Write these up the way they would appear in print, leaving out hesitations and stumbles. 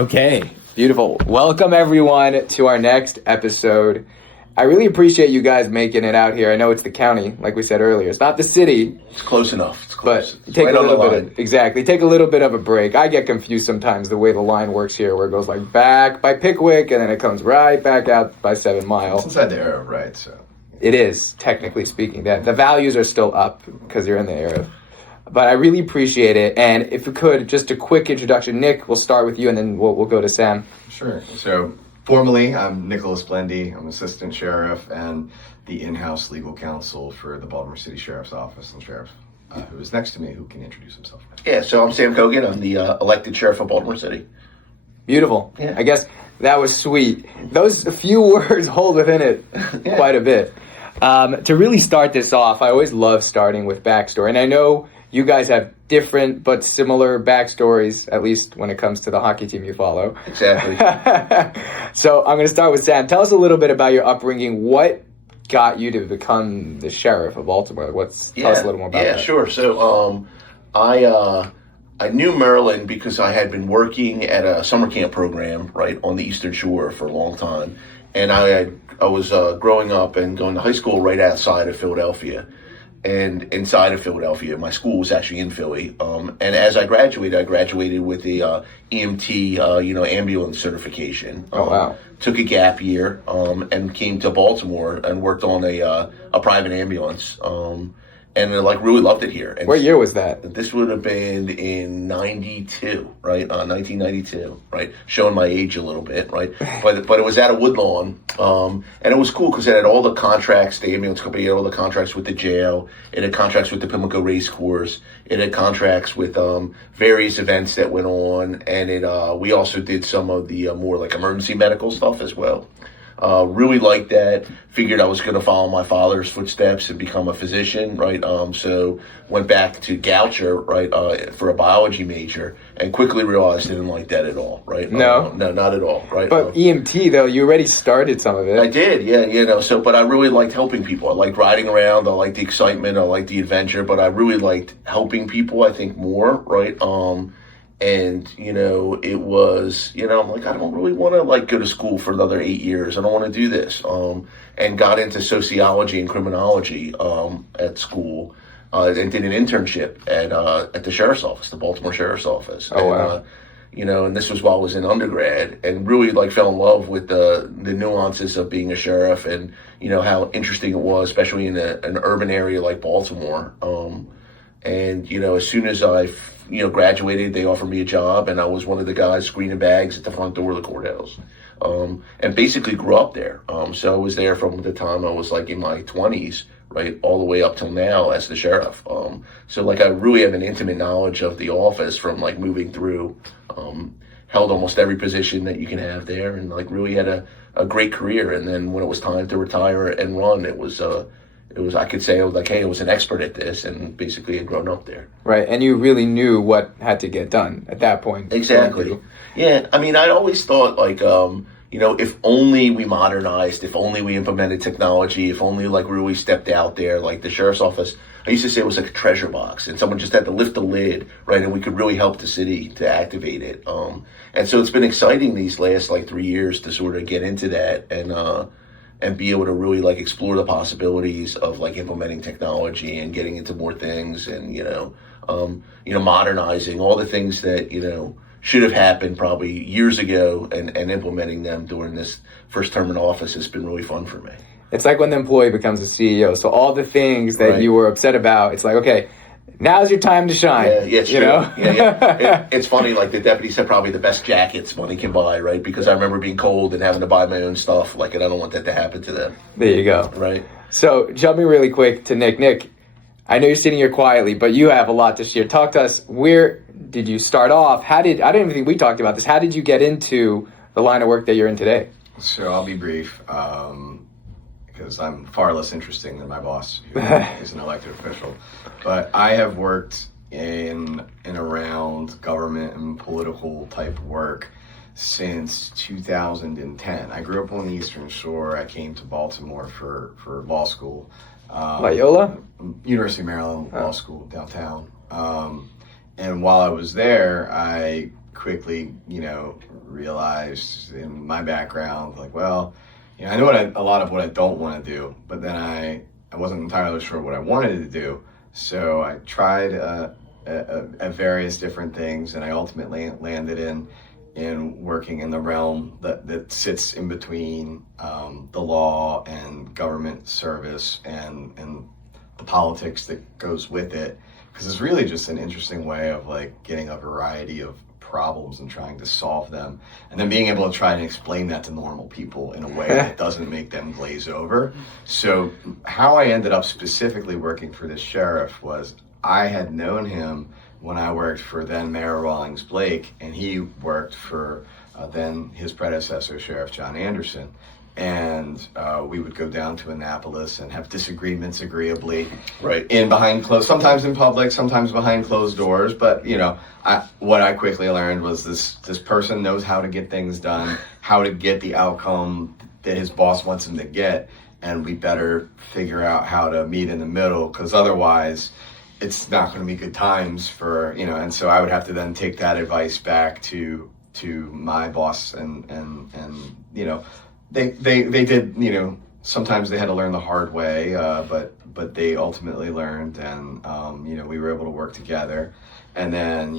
Okay, beautiful. Welcome everyone to our next episode. I really appreciate you guys making it out here. I know it's the county, like we said earlier. It's not the city. It's close enough. It's close. But take right a on the little line. bit exactly. Take a little bit of a break. I get confused sometimes the way the line works here, where it goes like back by Pickwick and then it comes right back out by 7 Mile. It's inside the Arrow, right? So It is, technically speaking. That the values are still up because you're in the area. But I really appreciate it. And if we could, just a quick introduction. Nick, we'll start with you and then we'll go to Sam. sure. So formally, I'm Nicholas Blendy. I'm assistant sheriff and the in-house legal counsel for the Baltimore City Sheriff's Office, and sheriff who is next to me, who can introduce himself now. Yeah, so I'm Sam Cogen. I'm the elected sheriff of Baltimore City. Beautiful. Yeah. I guess that was sweet. Those few words hold within it quite a bit. To really start this off, I always love starting with backstory. And I know you guys have different but similar backstories, at least when it comes to the hockey team you follow. Exactly. So I'm going to start with Sam. Tell us a little bit about your upbringing. What got you to become the sheriff of Baltimore? Tell us a little more about that. Yeah, sure. So I knew Maryland because I had been working at a summer camp program right on the Eastern Shore for a long time, and I was growing up and going to high school right outside of Philadelphia. And inside of Philadelphia, my school was actually in Philly. And as I graduated with the EMT, ambulance certification. Oh, wow. Took a gap year and came to Baltimore and worked on a private ambulance. And really loved it here. And What year was that? this would have been in 92, right? 1992, right? Showing my age a little bit, right? But it was at a Woodlawn. And it was cool because it had all the contracts, the ambulance company had all the contracts with the jail. It had contracts with the Pimlico Race Course. It had contracts with various events that went on. And we also did some of the more like emergency medical stuff as well. Really liked that. Figured I was going to follow my father's footsteps and become a physician, right? So went back to Goucher, right, for a biology major, and quickly realized I didn't like that at all, right? No? No, not at all, right? But EMT, though, you already started some of it. I did, yeah, but I really liked helping people. I liked riding around. I liked the excitement. I liked the adventure, but I really liked helping people, I think, more, right? And, it was, I'm like, I don't really want to go to school for another 8 years. I don't want to do this. And got into sociology and criminology at school and did an internship at the sheriff's office, the Baltimore Sheriff's Office. Oh, wow. And this was while I was in undergrad, and really fell in love with the nuances of being a sheriff and, how interesting it was, especially in an urban area like Baltimore. And, as soon as I graduated, they offered me a job, and I was one of the guys screening bags at the front door of the courthouse. And basically grew up there. So I was there from the time I was in my 20s, right, all the way up till now as the sheriff. So I really have an intimate knowledge of the office from moving through, held almost every position that you can have there, and really had a great career. And then when it was time to retire and run, it was I could say, hey, I was an expert at this, and basically had grown up there. Right, and you really knew what had to get done at that point. Exactly. Yeah, I mean, I always thought, if only we modernized, if only we implemented technology, if only, really stepped out there, the sheriff's office, I used to say it was like a treasure box, and someone just had to lift the lid, right, and we could really help the city to activate it. And so it's been exciting these last, 3 years to sort of get into that and be able to really explore the possibilities of implementing technology and getting into more things and modernizing all the things that should have happened probably years ago, and implementing them during this first term in office has been really fun for me. It's like when the employee becomes a CEO. So all the things that you were upset about, it's like, okay, now's your time to shine. Yeah, it's true. Yeah. It's funny, the deputy said probably the best jackets money can buy, right? Because I remember being cold and having to buy my own stuff, and I don't want that to happen to them. There you go. Right. So jumping really quick to Nick. Nick, I know you're sitting here quietly, but you have a lot to share. Talk to us. Where did you start off? I don't even think we talked about this. How did you get into the line of work that you're in today? So I'll be brief, because I'm far less interesting than my boss, who is an elected official. But I have worked in and around government and political type work since 2010. I grew up on the Eastern Shore. I came to Baltimore for law school. Loyola? University of Maryland Law School downtown. And while I was there, I quickly, realized in my background, like, well, I know a lot of what I don't want to do, but then I wasn't entirely sure what I wanted to do. So I tried various different things, and I ultimately landed in working in the realm that sits in between the law and government service and the politics that goes with it, because it's really just an interesting way of like getting a variety of problems and trying to solve them, and then being able to try and explain that to normal people in a way that doesn't make them glaze over. So how I ended up specifically working for this sheriff was I had known him when I worked for then Mayor Rawlings Blake, and he worked for then his predecessor, Sheriff John Anderson. And we would go down to Annapolis and have disagreements agreeably, Right. behind closed, sometimes in public, sometimes behind closed doors. But what I quickly learned was this person knows how to get things done, how to get the outcome that his boss wants him to get, and we better figure out how to meet in the middle, because otherwise it's not going to be good times for And so I would have to then take that advice back to my boss, and They did, sometimes they had to learn the hard way, but they ultimately learned, and, we were able to work together. And then,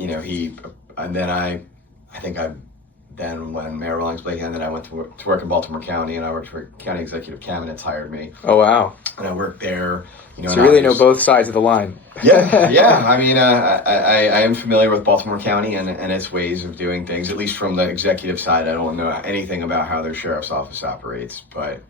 then when Mayor Rawlings Blake ended, I went to work in Baltimore County, and I worked for County Executive Cabinets hired me. Oh, wow. And I worked there, So you really know both sides of the line. Yeah. I mean, I am familiar with Baltimore County and its ways of doing things, at least from the executive side. I don't know anything about how their sheriff's office operates, but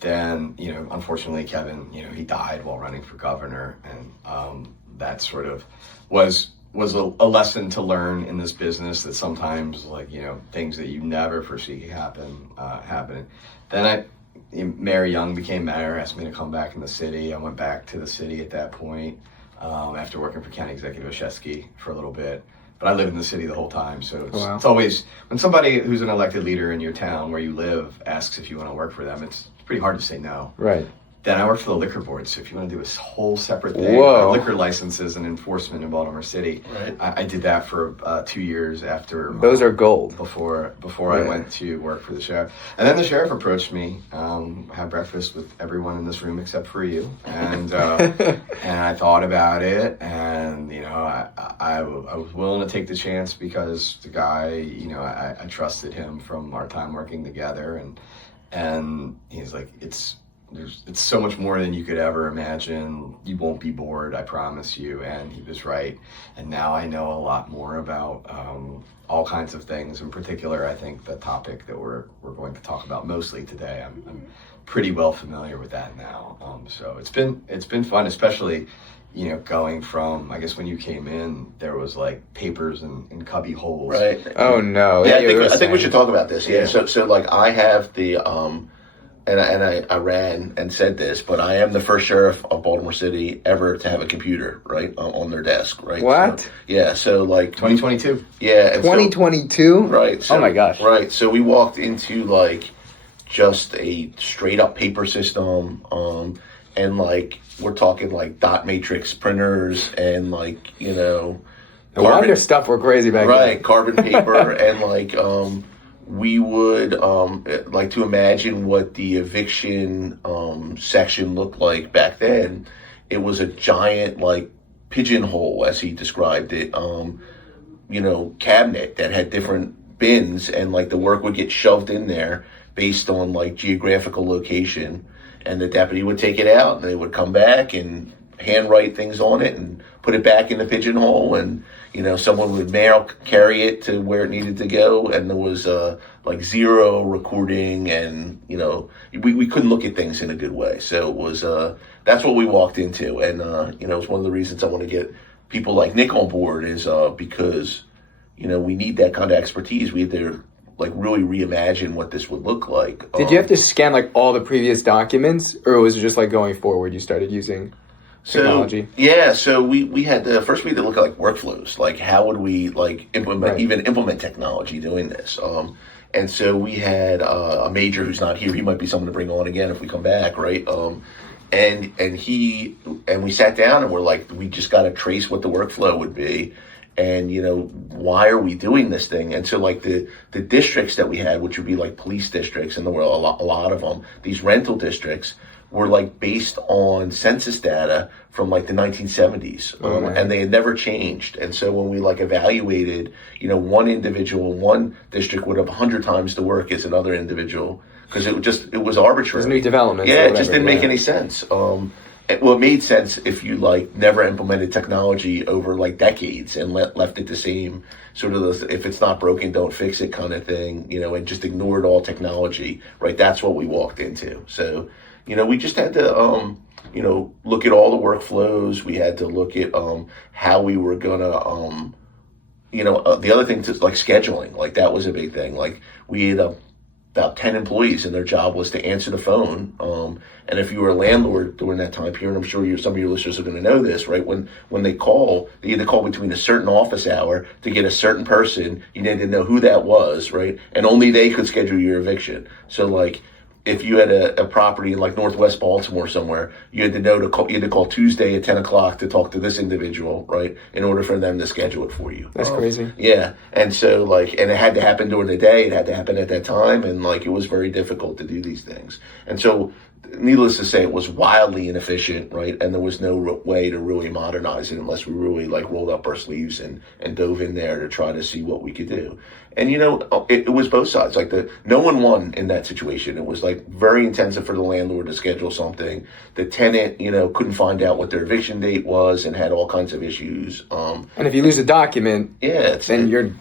then, unfortunately, Kevin, he died while running for governor, and that sort of was a lesson to learn in this business, that sometimes, like, things that you never foresee happening. Then Mayor Young became mayor, asked me to come back in the city. I went back to the city at that point, after working for County Executive Oshetsky for a little bit. But I lived in the city the whole time, so it's always, when somebody who's an elected leader in your town where you live asks if you want to work for them, it's pretty hard to say no. Right. Then I worked for the liquor board, so if you want to do a whole separate thing, liquor licenses and enforcement in Baltimore City, Right. I did that for 2 years after. Those are gold. Before I went to work for the sheriff. And then the sheriff approached me, had breakfast with everyone in this room except for you, and and I thought about it, and I was willing to take the chance, because the guy, I trusted him from our time working together, and he's like, it's so much more than you could ever imagine. You won't be bored, I promise you. And he was right. And now I know a lot more about all kinds of things. In particular, I think the topic that we're going to talk about mostly today, I'm pretty well familiar with that now. So it's been fun, especially going from, I guess when you came in, there was like papers in cubby holes. Right. Oh no. Yeah, I think we should talk about this. Yeah. So like I have the and I ran and said this, but I am the first sheriff of Baltimore City ever to have a computer, right, on their desk, right? What? So like 2022. Yeah. 2022? Right. So, oh my gosh. Right. So we walked into like just a straight up paper system, and like we're talking like dot matrix printers and like no wonder stuff were crazy back then. Right, carbon paper and like we would like to imagine what the eviction section looked like back then. It was a giant like pigeonhole, as he described it, cabinet that had different bins, and like the work would get shoved in there based on like geographical location, and the deputy would take it out and they would come back and handwrite things on it and put it back in the pigeonhole, and someone would mail carry it to where it needed to go, and there was like zero recording, and we couldn't look at things in a good way. So it was that's what we walked into, and it's one of the reasons I want to get people like Nick on board is because we need that kind of expertise. We had to like really reimagine what this would look like. Did you have to scan like all the previous documents, or was it just like going forward you started using technology? So we had to first we had to look at like workflows, like how would we like implement technology doing this. And so we had a major who's not here. He might be someone to bring on again if we come back, right? And we sat down and we're like, we just got to trace what the workflow would be. and why are we doing this thing? And so like the districts that we had, which would be like police districts, and there were a lot of them, these rental districts were like based on census data from like the 1970s, and they had never changed. And so when we like evaluated, one individual in one district would have 100 times the work as another individual, because it was arbitrary. There's new developments. Yeah, it just didn't make any sense. It made sense if you like never implemented technology over like decades and left it the same, sort of if it's not broken, don't fix it kind of thing, and just ignored all technology, right? That's what we walked into. So, we just had to, look at all the workflows. We had to look at how we were gonna, the other thing is like scheduling. Like that was a big thing. Like we had about 10 employees, and their job was to answer the phone. And if you were a landlord during that time period, I'm sure some of your listeners are going to know this, right? When they either call between a certain office hour to get a certain person. You needed to know who that was, right? And only they could schedule your eviction. So like, if you had a property in like Northwest Baltimore somewhere, you had to call Tuesday at 10 o'clock to talk to this individual, right? In order for them to schedule it for you. That's crazy. Yeah. And so and it had to happen during the day. It had to happen at that time. And like, it was very difficult to do these things. And so needless to say, it was wildly inefficient, right? And there was no way to really modernize it unless we really like rolled up our sleeves and dove in there to try to see what we could do. And it was both sides. Like no one won in that situation. It was like very intensive for the landlord to schedule something. The tenant, couldn't find out what their eviction date was and had all kinds of issues. And if you lose a document, then you're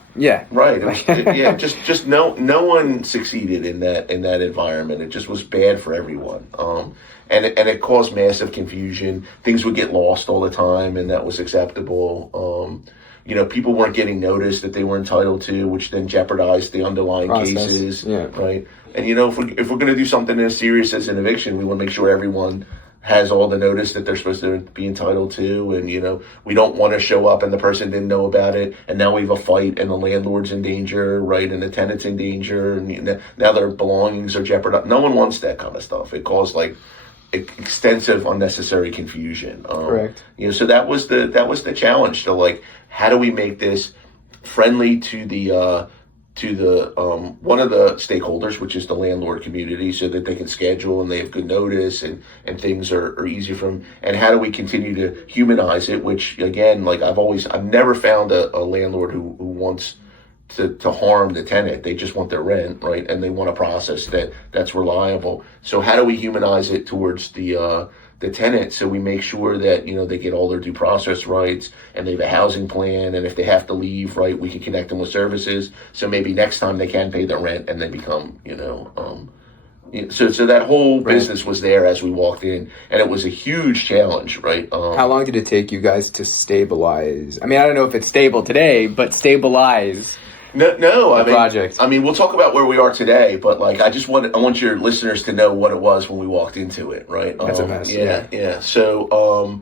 right. Just no one succeeded in that environment. It just was bad for everyone. And it caused massive confusion. Things would get lost all the time, and that was acceptable. People weren't getting notice that they were entitled to, which then jeopardized the underlying cases, right? And if we're going to do something as serious as an eviction, we want to make sure everyone has all the notice that they're supposed to be entitled to, and we don't want to show up and the person didn't know about it, and now we have a fight and the landlord's in danger, right, and the tenant's in danger, and now their belongings are jeopardized. No one wants that kind of stuff. It caused like extensive unnecessary confusion. Correct. So that was the challenge. So like, how do we make this friendly to the one of the stakeholders, which is the landlord community, so that they can schedule and they have good notice and things are easy for them. And how do we continue to humanize it? Which again, like I've never found a landlord who wants to harm the tenant. They just want their rent, right? And they want a process that's reliable. So how do we humanize it towards the tenant, so we make sure that they get all their due process rights and they have a housing plan, and if they have to leave, right, we can connect them with services, so maybe next time they can pay their rent and they become so that whole business was there as we walked in, and it was a huge challenge, right? How long did it take you guys to stabilize? I mean, I don't know if it's stable today, but stabilize. No, I mean, project. I mean, we'll talk about where we are today, but like, I want your listeners to know what it was when we walked into it, right? That's a mess. Yeah. So,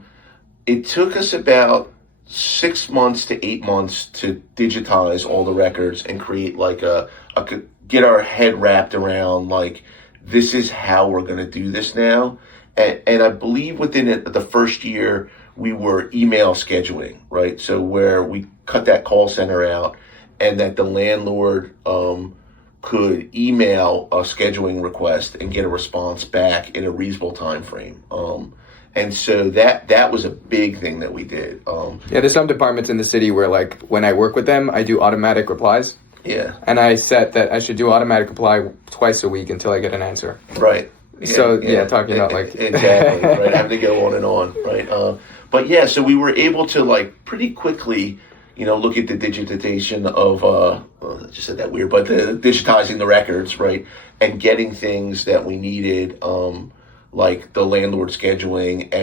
it took us about 6 months to 8 months to digitize all the records and create like get our head wrapped around like, this is how we're going to do this now. And I believe within the first year, we were email scheduling, right? So where we cut that call center out, and that the landlord could email a scheduling request and get a response back in a reasonable time frame. And so that was a big thing that we did. There's some departments in the city where, like, when I work with them, I do automatic replies. Yeah. And I set that I should do automatic reply twice a week until I get an answer. Right. Talking about like... Exactly, right, having to go on and on, right? But yeah, so we were able to like pretty quickly look at the digitization of, I just said that weird, but digitizing the records, right? And getting things that we needed, like the landlord scheduling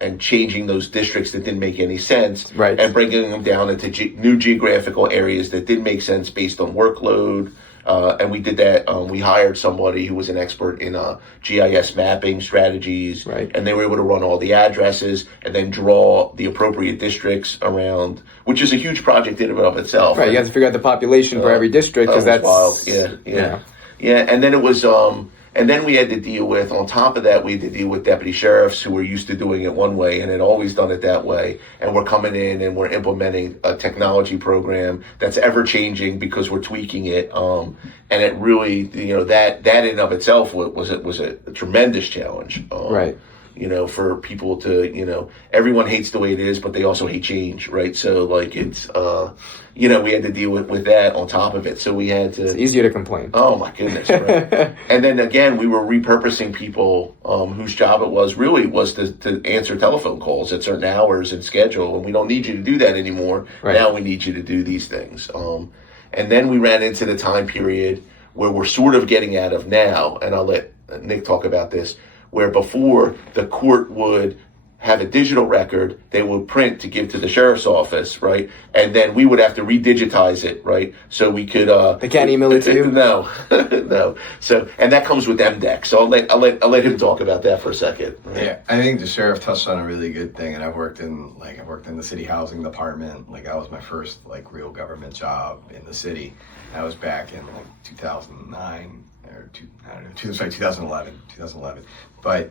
and changing those districts that didn't make any sense, right? And bringing them down into new geographical areas that did make sense based on workload. And we did that. We hired somebody who was an expert in GIS mapping strategies, right? And they were able to run all the addresses and then draw the appropriate districts around, which is a huge project in and of itself. Right, you have to figure out the population for every district, because that's wild. Yeah. And then it was And then we had to deal with, on top of that, we had to deal with deputy sheriffs who were used to doing it one way and had always done it that way. And we're coming in and we're implementing a technology program that's ever changing because we're tweaking it. And it really, that in and of itself was a tremendous challenge. Right. For people to, everyone hates the way it is, but they also hate change, right? So like it's, we had to deal with that on top of it. So we had to. It's easier to complain. Oh my goodness! Right. And then again, we were repurposing people whose job it was to answer telephone calls at certain hours and schedule, and we don't need you to do that anymore. Right. Now we need you to do these things. And then we ran into the time period where we're sort of getting out of now, and I'll let Nick talk about this, where before the court would have a digital record, they would print to give to the sheriff's office, right? And then we would have to redigitize it, right? So we could. They can't email it to you? No, no. So, and that comes with MDEC. So I'll let him talk about that for a second. Right? Yeah, I think the sheriff touched on a really good thing, and I've worked in the city housing department. Like that was my first real government job in the city. That was back in 2009 or 2011. But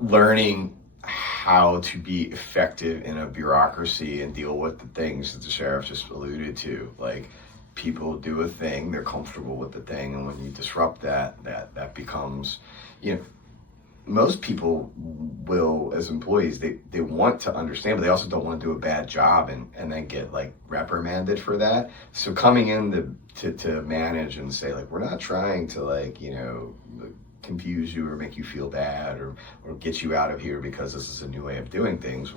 learning how to be effective in a bureaucracy and deal with the things that the sheriff just alluded to. Like people do a thing, they're comfortable with the thing, and when you disrupt that becomes, most people will, as employees, they want to understand, but they also don't want to do a bad job and then get reprimanded for that. So coming in to manage and say we're not trying to confuse you or make you feel bad or get you out of here because this is a new way of doing things.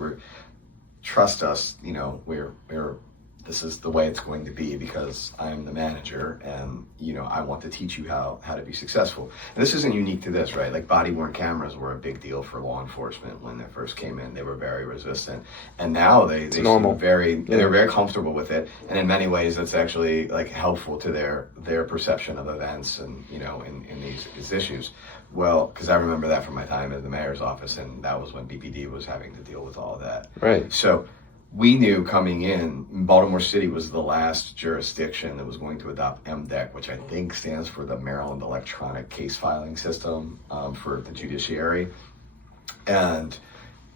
Trust us, this is the way it's going to be because I'm the manager and, I want to teach you how to be successful. And this isn't unique to this, right? Body-worn cameras were a big deal for law enforcement when they first came in. They were very resistant. And now they seem they're very comfortable with it. And in many ways, it's actually helpful to their perception of events and, in these issues. Well, because I remember that from my time in the mayor's office, and that was when BPD was having to deal with all of that. Right. So we knew coming in, Baltimore City was the last jurisdiction that was going to adopt MDEC, which I think stands for the Maryland Electronic Case Filing System for the judiciary. And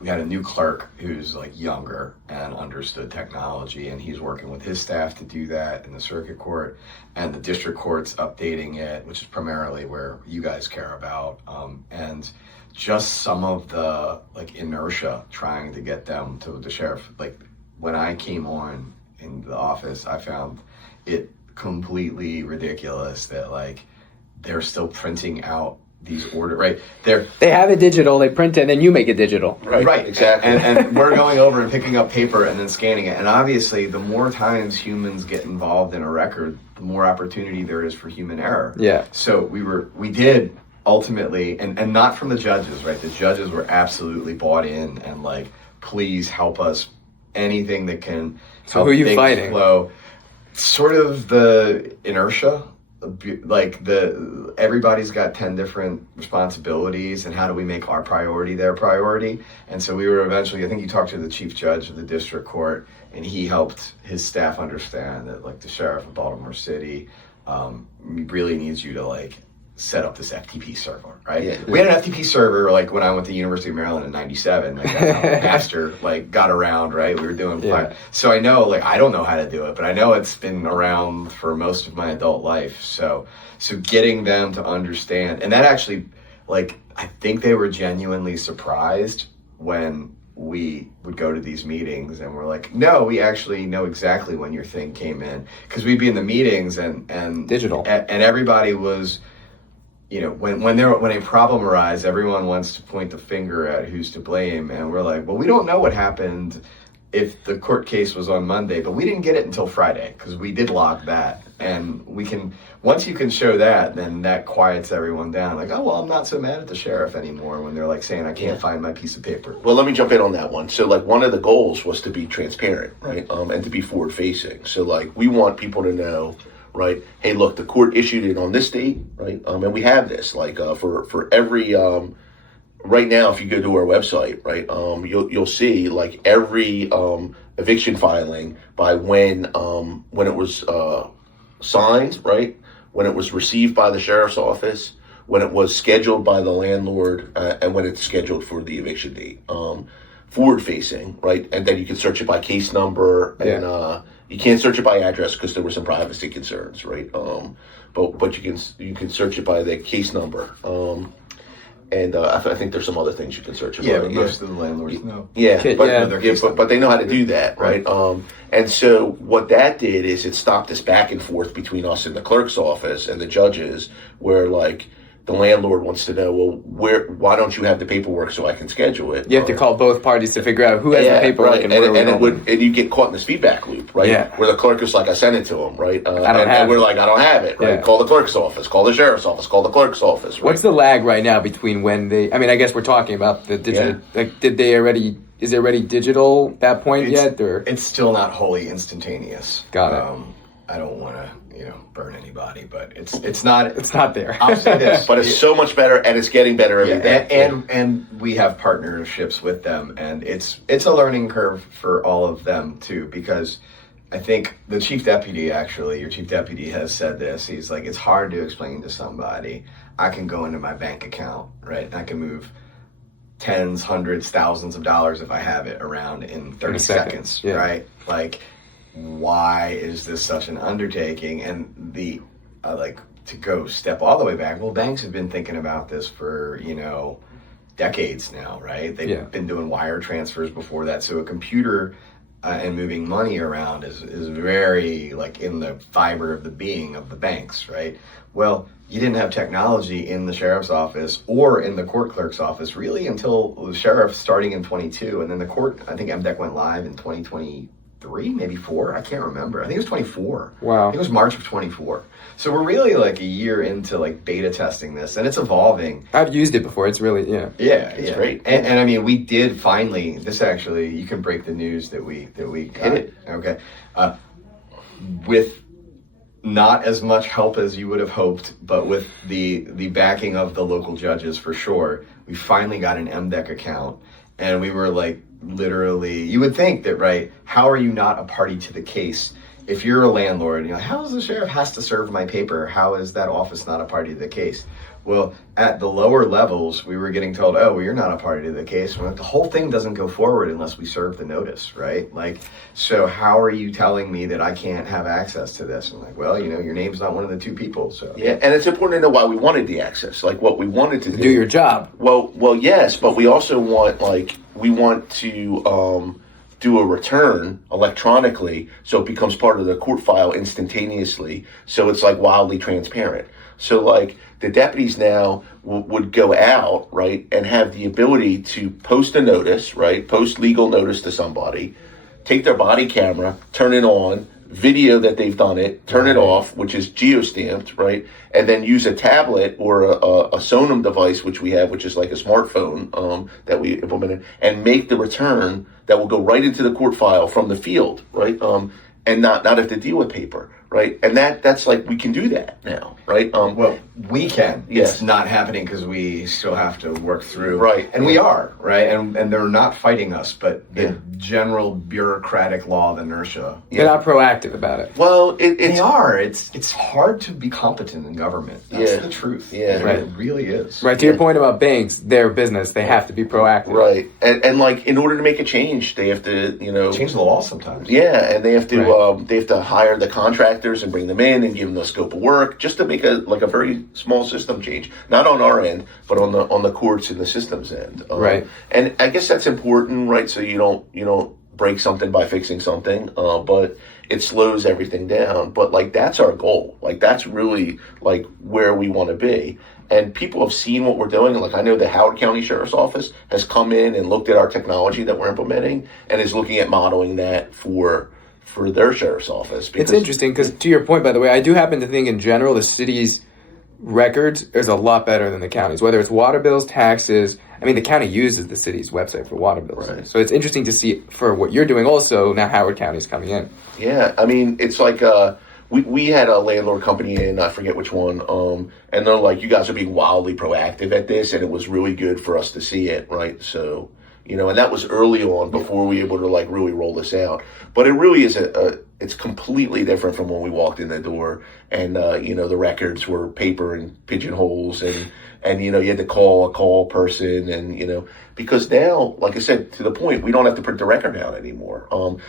we had a new clerk who's younger and understood technology, and he's working with his staff to do that in the circuit court, and the district court's updating it, which is primarily where you guys care about. And just some of the inertia trying to get them to the sheriff. When I came on in the office, I found it completely ridiculous that they're still printing out these orders, right? They have it digital, they print it, and then you make it digital. Right, exactly. And we're going over and picking up paper and then scanning it. And obviously, the more times humans get involved in a record, the more opportunity there is for human error. Yeah. So we did ultimately, and not from the judges, right? The judges were absolutely bought in and please help us. Anything that can help. Who are you fighting? Flow. Sort of the inertia, everybody's got 10 different responsibilities, and how do we make our priority their priority? And so we were eventually, I think you talked to the chief judge of the district court, and he helped his staff understand that the sheriff of Baltimore City really needs you to set up this FTP server, right? Yeah. We had an FTP server when I went to University of Maryland in '97. That's how Master got around, right? We were doing fine. So I know I don't know how to do it, but I know it's been around for most of my adult life. So getting them to understand, and that actually I think they were genuinely surprised when we would go to these meetings and we're no, we actually know exactly when your thing came in, because we'd be in the meetings and digital, and everybody was. When a problem arises, everyone wants to point the finger at who's to blame, and we're well, we don't know what happened if the court case was on Monday, but we didn't get it until Friday because we did log that, and once you can show that, then that quiets everyone down. Oh, well, I'm not so mad at the sheriff anymore when they're saying I can't find my piece of paper. Well, let me jump in on that one. So one of the goals was to be transparent, right, and to be forward facing. So we want people to know. Right. Hey, look, the court issued it on this date, right? And we have this, for every right now. If you go to our website, right, you'll see every eviction filing by when it was signed, right, when it was received by the sheriff's office, when it was scheduled by the landlord and when it's scheduled for the eviction date. Forward facing, right? And then you can search it by case number, and you can't search it by address because there were some privacy concerns, right? But you can search it by the case number. And I think there's some other things you can search it by. But most of the landlords know. But they know how to do that, right? And so what that did is it stopped this back and forth between us and the clerk's office and the judges, where like the landlord wants to know, well, why don't you have the paperwork so I can schedule it? You have to call both parties to figure out who has the paperwork, right. and you get caught in this feedback loop, right? Yeah. Where the clerk is like, I sent it to him, right? and we're like, I don't have it, right? Yeah. Call the clerk's office, call the sheriff's office, call the clerk's office. Right? What's the lag right now between when they? I mean, I guess we're talking about the digital. Like, did they already? Is it already digital at that point yet? Or it's still not wholly instantaneous. Got it. I don't want to, burn anybody, but it's not. It's not there. I'll say this, but it's so much better, and it's getting better every day. And we have partnerships with them, and it's a learning curve for all of them too, because I think the chief deputy, actually, your chief deputy has said this. He's like, it's hard to explain to somebody. I can go into my bank account, right? And I can move tens, hundreds, thousands of dollars if I have it around in 30 seconds, right? Like, why is this such an undertaking? And the to go step all the way back, well, banks have been thinking about this for decades now, right? They've been doing wire transfers before that, so a computer and moving money around is very like in the fiber of the being of the banks, right? Well, you didn't have technology in the sheriff's office or in the court clerk's office really until the sheriff starting in 22, and then the court, I think MDEC went live in 2023, maybe 4. I can't remember. I think it was 24. Wow. I think it was March of 24. So we're really like a year into like beta testing this, and it's evolving. I've used it before. It's really it's great. And I mean, we did finally. This actually, you can break the news that we got. Hit it. Okay, with not as much help as you would have hoped, but with the backing of the local judges for sure, we finally got an MDEC account, and we were like, literally, you would think that, right? How are you not a party to the case? If you're a landlord, how is the sheriff has to serve my paper? How is that office not a party to the case? Well, at the lower levels, we were getting told, oh, well, you're not a party to the case. Well, the whole thing doesn't go forward unless we serve the notice, right? Like, so how are you telling me that I can't have access to this? I'm like, well, your name's not one of the two people, so. Yeah, and it's important to know why we wanted the access, like what we wanted to do your job. Well, yes, but we also want, we want to do a return electronically so it becomes part of the court file instantaneously, so it's like wildly transparent. So like the deputies now would go out, right, and have the ability to post a notice, right, post legal notice to somebody, take their body camera, turn it on, video that they've done it, turn it off, which is geo-stamped, right, and then use a tablet or a Sonum device, which we have, which is like a smartphone that we implemented, and make the return that will go right into the court file from the field, right, and not have to deal with paper, right, and that's like, we can do that now, right? Well, we can. Yes. It's not happening because we still have to work through. Right. And we are, right? And they're not fighting us, but the general bureaucratic law of inertia. They're not proactive about it. Well, they are. It's hard to be competent in government. That's the truth. Yeah. Right. It really is. Right, to your point about banks, their business, they have to be proactive. Right. And like, in order to make a change, they have to, change the law sometimes. Yeah, and they have to hire the contractors and bring them in and give them the scope of work just to make a very small system change, not on our end, but on the courts and the systems end. Right. And I guess that's important, right? So you don't break something by fixing something, but it slows everything down. But like, that's our goal. Like, that's really like where we want to be. And people have seen what we're doing. Like, I know the Howard County Sheriff's Office has come in and looked at our technology that we're implementing and is looking at modeling that for their sheriff's office. It's interesting because, to your point, by the way, I do happen to think in general the city's records is a lot better than the county's, whether it's water bills, taxes. I mean, the county uses the city's website for water bills. Right. So it's interesting to see for what you're doing also, now Howard County's coming in. Yeah, I mean, it's like we had a landlord company in, I forget which one, and they're like, you guys are being wildly proactive at this, and it was really good for us to see it, right? So, and that was early on before we were able to like really roll this out. But it really is it's completely different from when we walked in the door, and the records were paper and pigeonholes, and you had to call a call person, and because now, like I said, to the point, we don't have to print the record out anymore.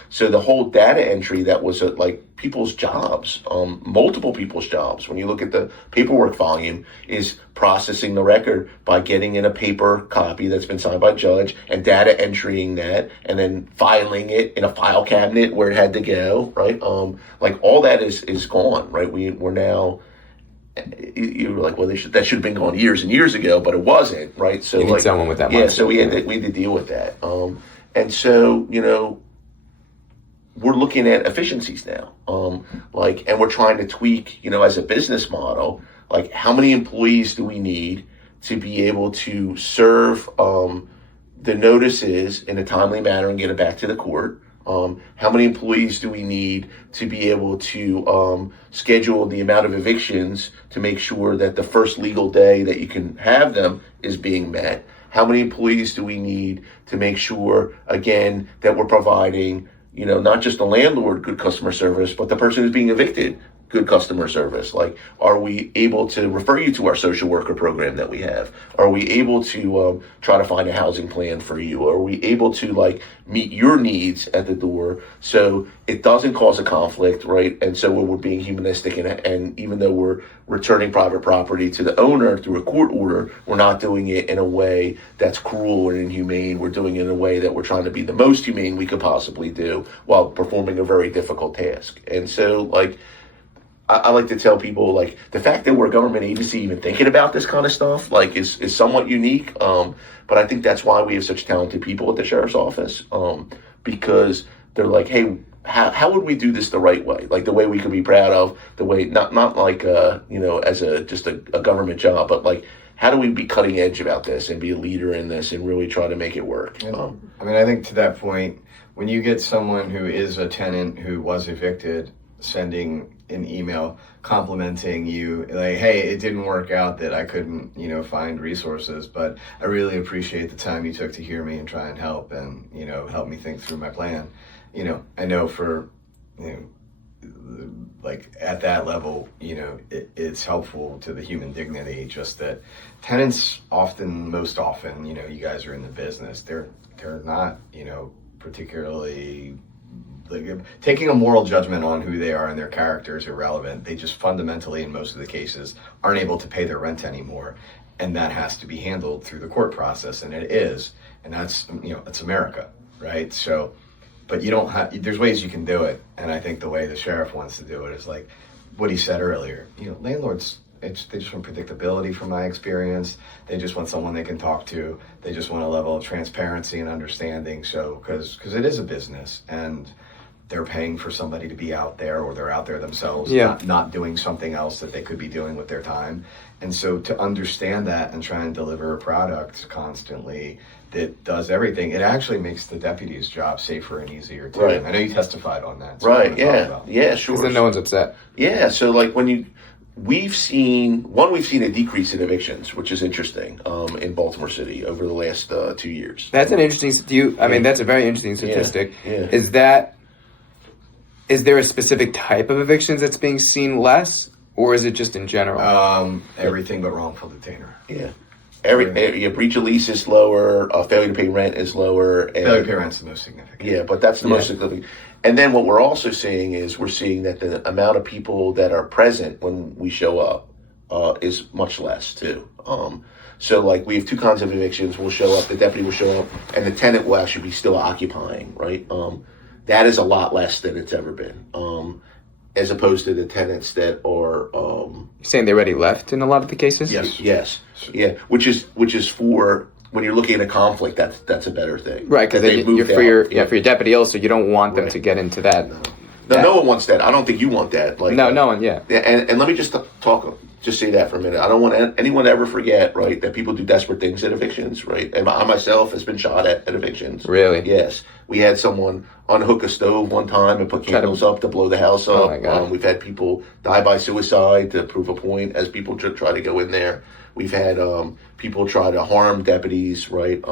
So the whole data entry that was like people's jobs, multiple people's jobs, when you look at the paperwork volume, is processing the record by getting in a paper copy that's been signed by a judge and data entering that and then filing it in a file cabinet where it had to go, right? Like all that is gone, right? We're now, you were like, well, that should have been gone years and years ago, but it wasn't, right? So you need someone with that mindset. Yeah, so we had to deal with that. And so, we're looking at efficiencies now. And we're trying to tweak, as a business model, like how many employees do we need to be able to serve the notices in a timely manner and get it back to the court? How many employees do we need to be able to schedule the amount of evictions to make sure that the first legal day that you can have them is being met? How many employees do we need to make sure, again, that we're providing, not just the landlord good customer service, but the person who's being evicted good customer service? Like, are we able to refer you to our social worker program that we have? Are we able to try to find a housing plan for you? Are we able to meet your needs at the door so it doesn't cause a conflict, right? And so we're being humanistic, and even though we're returning private property to the owner through a court order, we're not doing it in a way that's cruel or inhumane. We're doing it in a way that we're trying to be the most humane we could possibly do while performing a very difficult task. And so, I like to tell people, the fact that we're a government agency even thinking about this kind of stuff, is somewhat unique. But I think that's why we have such talented people at the sheriff's office, because they're like, hey, how would we do this the right way? Like the way we could be proud of, the way, not as just a government job, but how do we be cutting edge about this and be a leader in this and really try to make it work? I think to that point, when you get someone who is a tenant who was evicted sending an email complimenting you, like, hey, it didn't work out that I couldn't, find resources, but I really appreciate the time you took to hear me and try and help and, help me think through my plan. I know for, at that level, it's helpful to the human dignity, just that tenants most often, you guys are in the business, they're not, particularly taking a moral judgment on who they are and their character is irrelevant. They just fundamentally, in most of the cases, aren't able to pay their rent anymore. And that has to be handled through the court process, and it is. And that's, it's America, right? So, but there's ways you can do it. And I think the way the sheriff wants to do it is like what he said earlier. Landlords, they just want predictability from my experience. They just want someone they can talk to. They just want a level of transparency and understanding. So, because it is a business, and they're paying for somebody to be out there, or they're out there themselves, not doing something else that they could be doing with their time. And so to understand that and try and deliver a product constantly that does everything, it actually makes the deputy's job safer and easier too. Right. I know you testified on that. So right, yeah, sure. Because then no one's upset. Yeah, so we've seen a decrease in evictions, which is interesting, in Baltimore City over the last 2 years. That's an interesting, that's a very interesting statistic. Yeah. Is there a specific type of evictions that's being seen less, or is it just in general? Everything but wrongful detainer. Yeah. Breach of lease is lower, failure to pay rent is lower. Failure to pay rent is the most significant. Yeah, but that's the most significant. And then what we're also seeing is we're seeing that the amount of people that are present when we show up is much less too. So we have two kinds of evictions. We'll show up, the deputy will show up, and the tenant will actually be still occupying, right? That is a lot less than it's ever been, as opposed to the tenants that are. You're saying they already left in a lot of the cases? Yes. Yeah. Which is for when you're looking at a conflict, that's a better thing. Right, because for your deputy also, you don't want them to get into that. No one wants that. I don't think you want that. No one. Yeah. And let me just just say that for a minute. I don't want anyone to ever forget, right, that people do desperate things at evictions, right? And I myself has been shot at evictions. Really? Yes. We had someone unhook a stove one time and put candles up to blow the house up. Oh my God. We've had people die by suicide to prove a point as people try to go in there. We've had people try to harm deputies, right?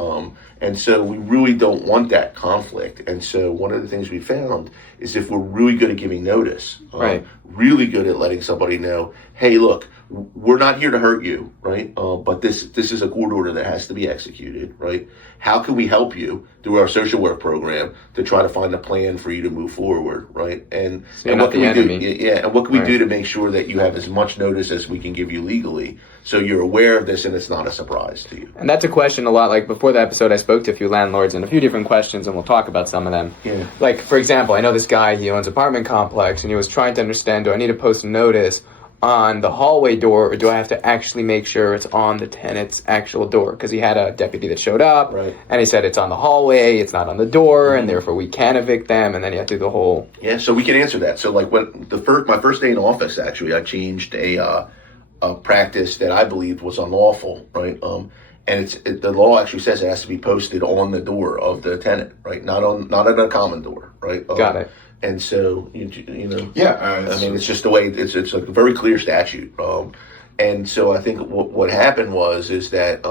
And so we really don't want that conflict. And so one of the things we found is if we're really good at giving notice, Right. really good at letting somebody know, hey, look, we're not here to hurt you, right? But this is a court order that has to be executed, right? How can we help you through our social work program to try to find a plan for you to move forward, right? And So you're and not what can the we enemy. do? Yeah, and what can we Right. do to make sure that you have as much notice as we can give you legally, so you're aware of this and it's not a surprise to you. And that's a question a lot. Like before the episode, I spoke to a few landlords and a few different questions, and we'll talk about some of them. Yeah. Like, for example, I know this guy, he owns an apartment complex, and he was trying to understand, do I need to post a notice on the hallway door, or do I have to actually make sure it's on the tenant's actual door? Because he had a deputy that showed up, Right. and he said it's on the hallway, it's not on the door, and therefore we can evict them, and then you have to do the whole... Yeah, so we can answer that. So like when my first day in office, actually, I changed a practice that I believed was unlawful, right? And the law actually says it has to be posted on the door of the tenant, right? Not at a common door, right? Got it. And so you know, Yeah, I mean, it's just the way it's a very clear statute. And so I think what happened is that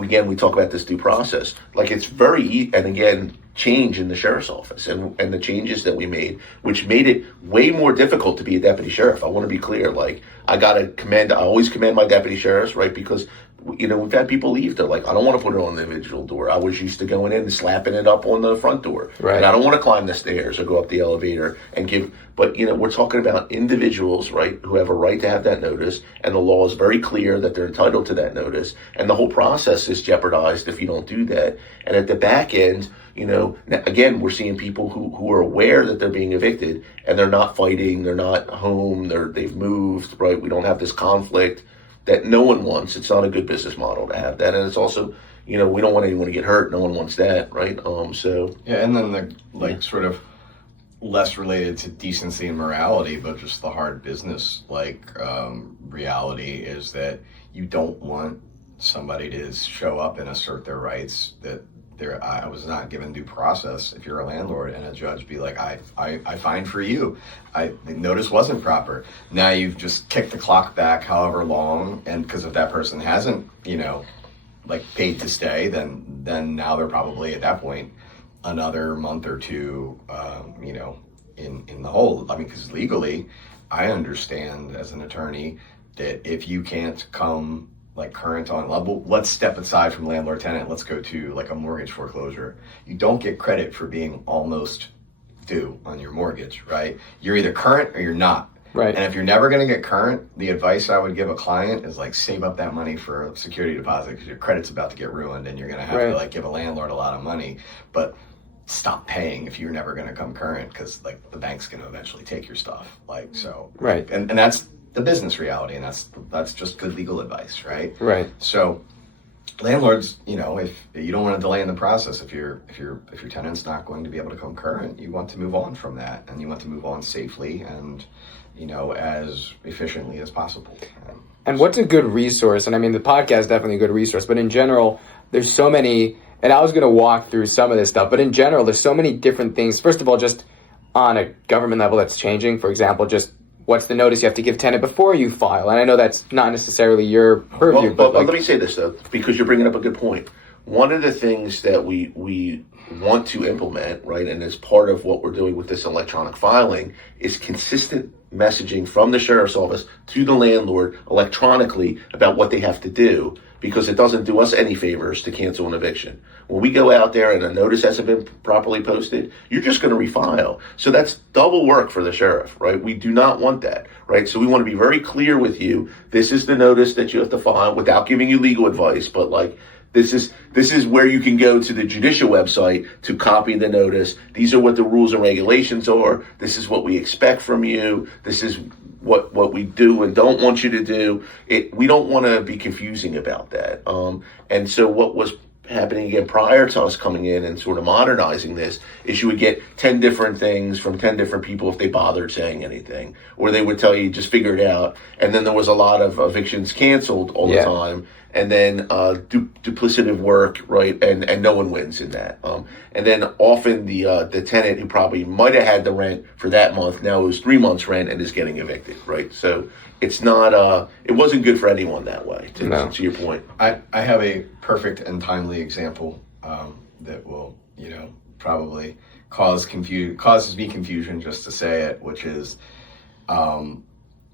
again, we talk about this due process. Like it's very and again, change in the sheriff's office and the changes that we made, which made it way more difficult to be a deputy sheriff. I want to be clear. Like I always commend my deputy sheriffs, right? Because we've had people leave. They're like, I don't want to put it on the individual door. I was used to going in and slapping it up on the front door. Right. And I don't want to climb the stairs or go up the elevator and give. But, we're talking about individuals, right, who have a right to have that notice. And the law is very clear that they're entitled to that notice. And the whole process is jeopardized if you don't do that. And at the back end, again, we're seeing people who are aware that they're being evicted and they're not fighting. They're not home. They've moved, right? We don't have this conflict that no one wants. It's not a good business model to have that. And it's also, we don't want anyone to get hurt. No one wants that, right? So. Yeah, and then sort of less related to decency and morality, but just the hard business reality is that you don't want somebody to show up and assert their rights that I was not given due process. If you're a landlord and a judge be like, I fined for you. The notice wasn't proper. Now you've just kicked the clock back however long, and because if that person hasn't, paid to stay, then now they're probably at that point another month or two, in the hole. I mean, because legally, I understand as an attorney that if you can't come current on level, let's step aside from landlord tenant, let's go to a mortgage foreclosure. You don't get credit for being almost due on your mortgage, right? You're either current or you're not. Right. And if you're never going to get current, the advice I would give a client is save up that money for a security deposit, because your credit's about to get ruined and you're going to have to give a landlord a lot of money. But stop paying if you're never going to come current, because the bank's going to eventually take your stuff. Right. And that's the business reality, and that's just good legal advice, right? Right. So landlords, if you don't want to delay in the process, if your tenant's not going to be able to come current, you want to move on from that, and you want to move on safely and as efficiently as possible. And what's a good resource? And I mean, the podcast is definitely a good resource, but in general, there's so many, and I was going to walk through some of this stuff, but in general, there's so many different things. First of all, just on a government level that's changing. For example, just what's the notice you have to give tenant before you file? And I know that's not necessarily your purview, but let me say this, though, because you're bringing up a good point. One of the things that we want to implement, right, and as part of what we're doing with this electronic filing, is consistent messaging from the sheriff's office to the landlord electronically about what they have to do, because it doesn't do us any favors to cancel an eviction. When we go out there and a notice hasn't been properly posted, you're just going to refile. So that's double work for the sheriff, right? We do not want that, right? So we want to be very clear with you. This is the notice that you have to file without giving you legal advice, but this is where you can go to the judicial website to copy the notice. These are what the rules and regulations are. This is what we expect from you. This is what we do and don't want you to do. We don't want to be confusing about that. And so what was happening again prior to us coming in and sort of modernizing this is you would get 10 different things from 10 different people if they bothered saying anything, or they would tell you just figure it out. And then there was a lot of evictions canceled all the time. and then duplicative work, right? And no one wins in that. And then often the tenant who probably might have had the rent for that month now owes 3 months rent and is getting evicted, right? So it's not it wasn't good for anyone that way. To your point, I have a perfect and timely example that will probably causes me confusion just to say it, which is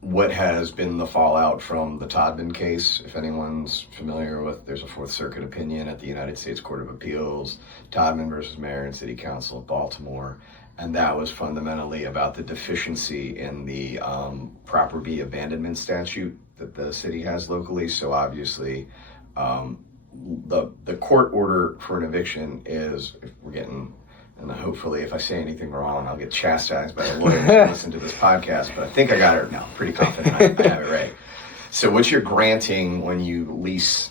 what has been the fallout from the Todman case. If anyone's familiar with, there's a Fourth Circuit opinion at the United States Court of Appeals, Todman versus Mayor and City Council of Baltimore, and that was fundamentally about the deficiency in the property abandonment statute that the city has locally. So obviously, the court order for an eviction is, if we're getting, and hopefully if I say anything wrong, I'll get chastised by the lawyers who listen to this podcast, but I think I got it now. Pretty confident I have it right. So what you're granting when you lease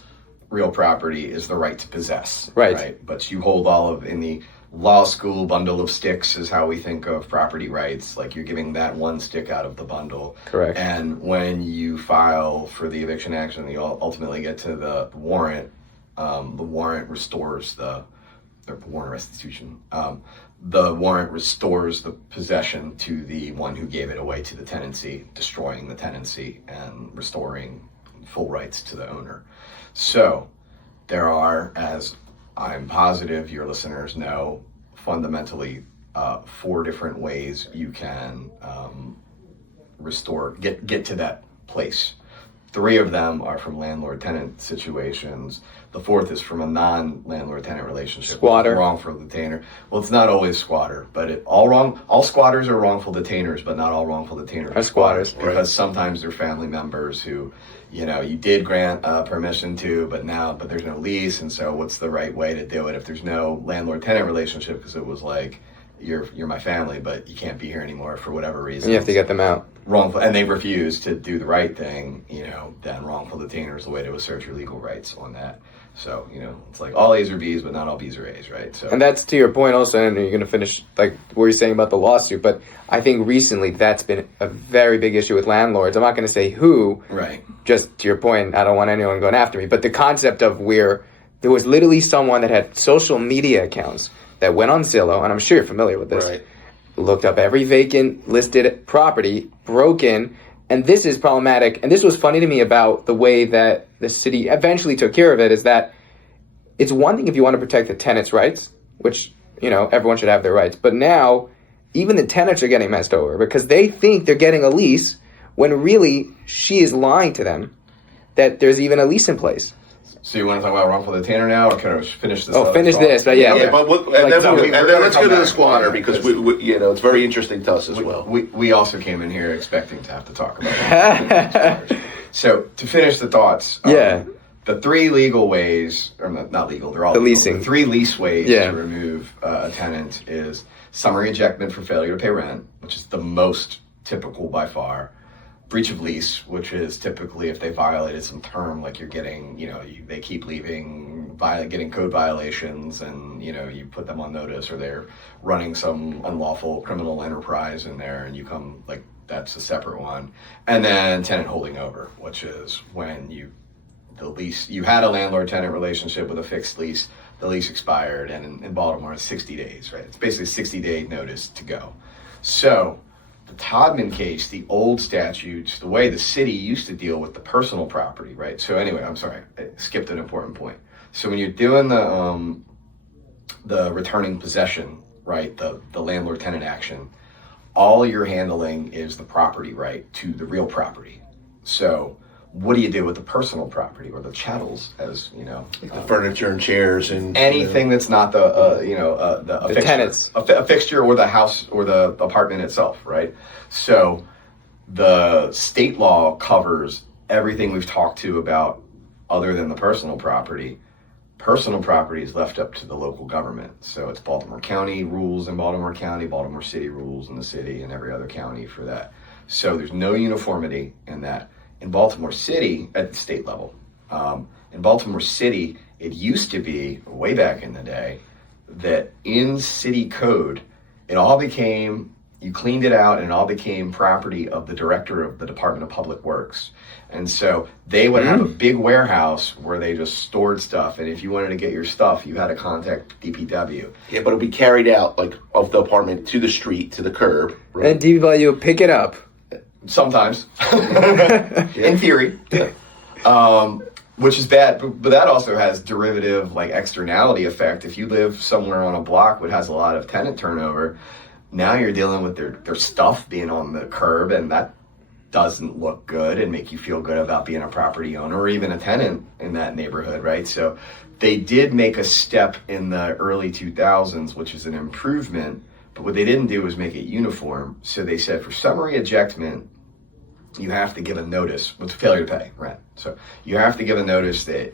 real property is the right to possess. Right? But you hold all of, in the law school bundle of sticks is how we think of property rights. Like you're giving that one stick out of the bundle. Correct. And when you file for the eviction action, you ultimately get to the warrant. The warrant restores the warrant restitution. The warrant restores the possession to the one who gave it away to the tenancy, destroying the tenancy and restoring full rights to the owner. So there are, as I'm positive your listeners know, fundamentally 4 different ways you can get to that place. 3 of them are from landlord-tenant situations. The 4th is from a non-landlord-tenant relationship. Squatter. Wrongful detainer. Well, it's not always squatter, but all squatters are wrongful detainers, but not all wrongful detainers are squatters. Because sometimes they're family members who, you did grant permission to, but there's no lease, and so what's the right way to do it if there's no landlord-tenant relationship? Because it was like, you're my family, but you can't be here anymore for whatever reason. And you have to get them out. Wrongful, and they refuse to do the right thing, then wrongful detainer is the way to assert your legal rights on that. So, it's like all A's are B's, but not all B's are A's, right? So, and that's to your point also, and you're going to finish like what you're saying about the lawsuit, but I think recently that's been a very big issue with landlords. I'm not going to say who, right? Just to your point, I don't want anyone going after me, but the concept of where there was literally someone that had social media accounts that went on Zillow, and I'm sure you're familiar with this, right. Looked up every vacant listed property, broke in, and this is problematic. And this was funny to me about the way that the city eventually took care of it, is that it's one thing if you want to protect the tenant's rights, which, everyone should have their rights. But now, even the tenants are getting messed over because they think they're getting a lease when really she is lying to them that there's even a lease in place. So you want to talk about wrongful detainer now, or can I finish this? Finish this, but yeah. Okay, yeah. but then let's go to the squatter because we it's very interesting to us as well. We also came in here expecting to have to talk about that. So to finish the thoughts, the 3 legal ways, or not legal, they're all the legal. leasing. The 3 lease ways to remove a tenant is summary ejectment for failure to pay rent, which is the most typical by far. Breach of lease, which is typically if they violated some term, like you're getting, they keep leaving, getting code violations, and you put them on notice, or they're running some unlawful criminal enterprise in there, and you come, like, that's a separate one. And then tenant holding over, which is when you had a landlord-tenant relationship with a fixed lease, the lease expired, and in Baltimore it's 60 days, right? It's basically a 60-day notice to go. So the Todman case, the old statutes, the way the city used to deal with the personal property, right? So anyway, I'm sorry, I skipped an important point. So when you're doing the returning possession, right, the landlord-tenant action, all you're handling is the property right to the real property. So what do you do with the personal property, or the chattels, as like the furniture and chairs and anything that's not the fixture, tenants, a fixture, or the house or the apartment itself, right? So the state law covers everything we've talked to about, other than the personal property. Personal property is left up to the local government. So it's Baltimore County rules in Baltimore County, Baltimore City rules in the city, and every other county for that. So there's no uniformity in that. In Baltimore City, at the state level, in Baltimore City, it used to be, way back in the day, that in city code, it all became, You cleaned it out, and it all became property of the director of the Department of Public Works. And so they would have a big warehouse where they just stored stuff. And if you wanted to get your stuff, you had to contact DPW. Yeah, but it'll be carried out like of the apartment to the street, to the curb. Right? And DPW will pick it up. Sometimes, in theory, which is bad. But that also has derivative, like externality effect. If you live somewhere on a block that has a lot of tenant turnover, now you're dealing with their stuff being on the curb, and that doesn't look good and make you feel good about being a property owner or even a tenant in that neighborhood, right? So they did make a step in the early 2000s, which is an improvement, but what they didn't do was make it uniform. So they said for summary ejectment, you have to give a notice with failure to pay rent. So you have to give a notice that,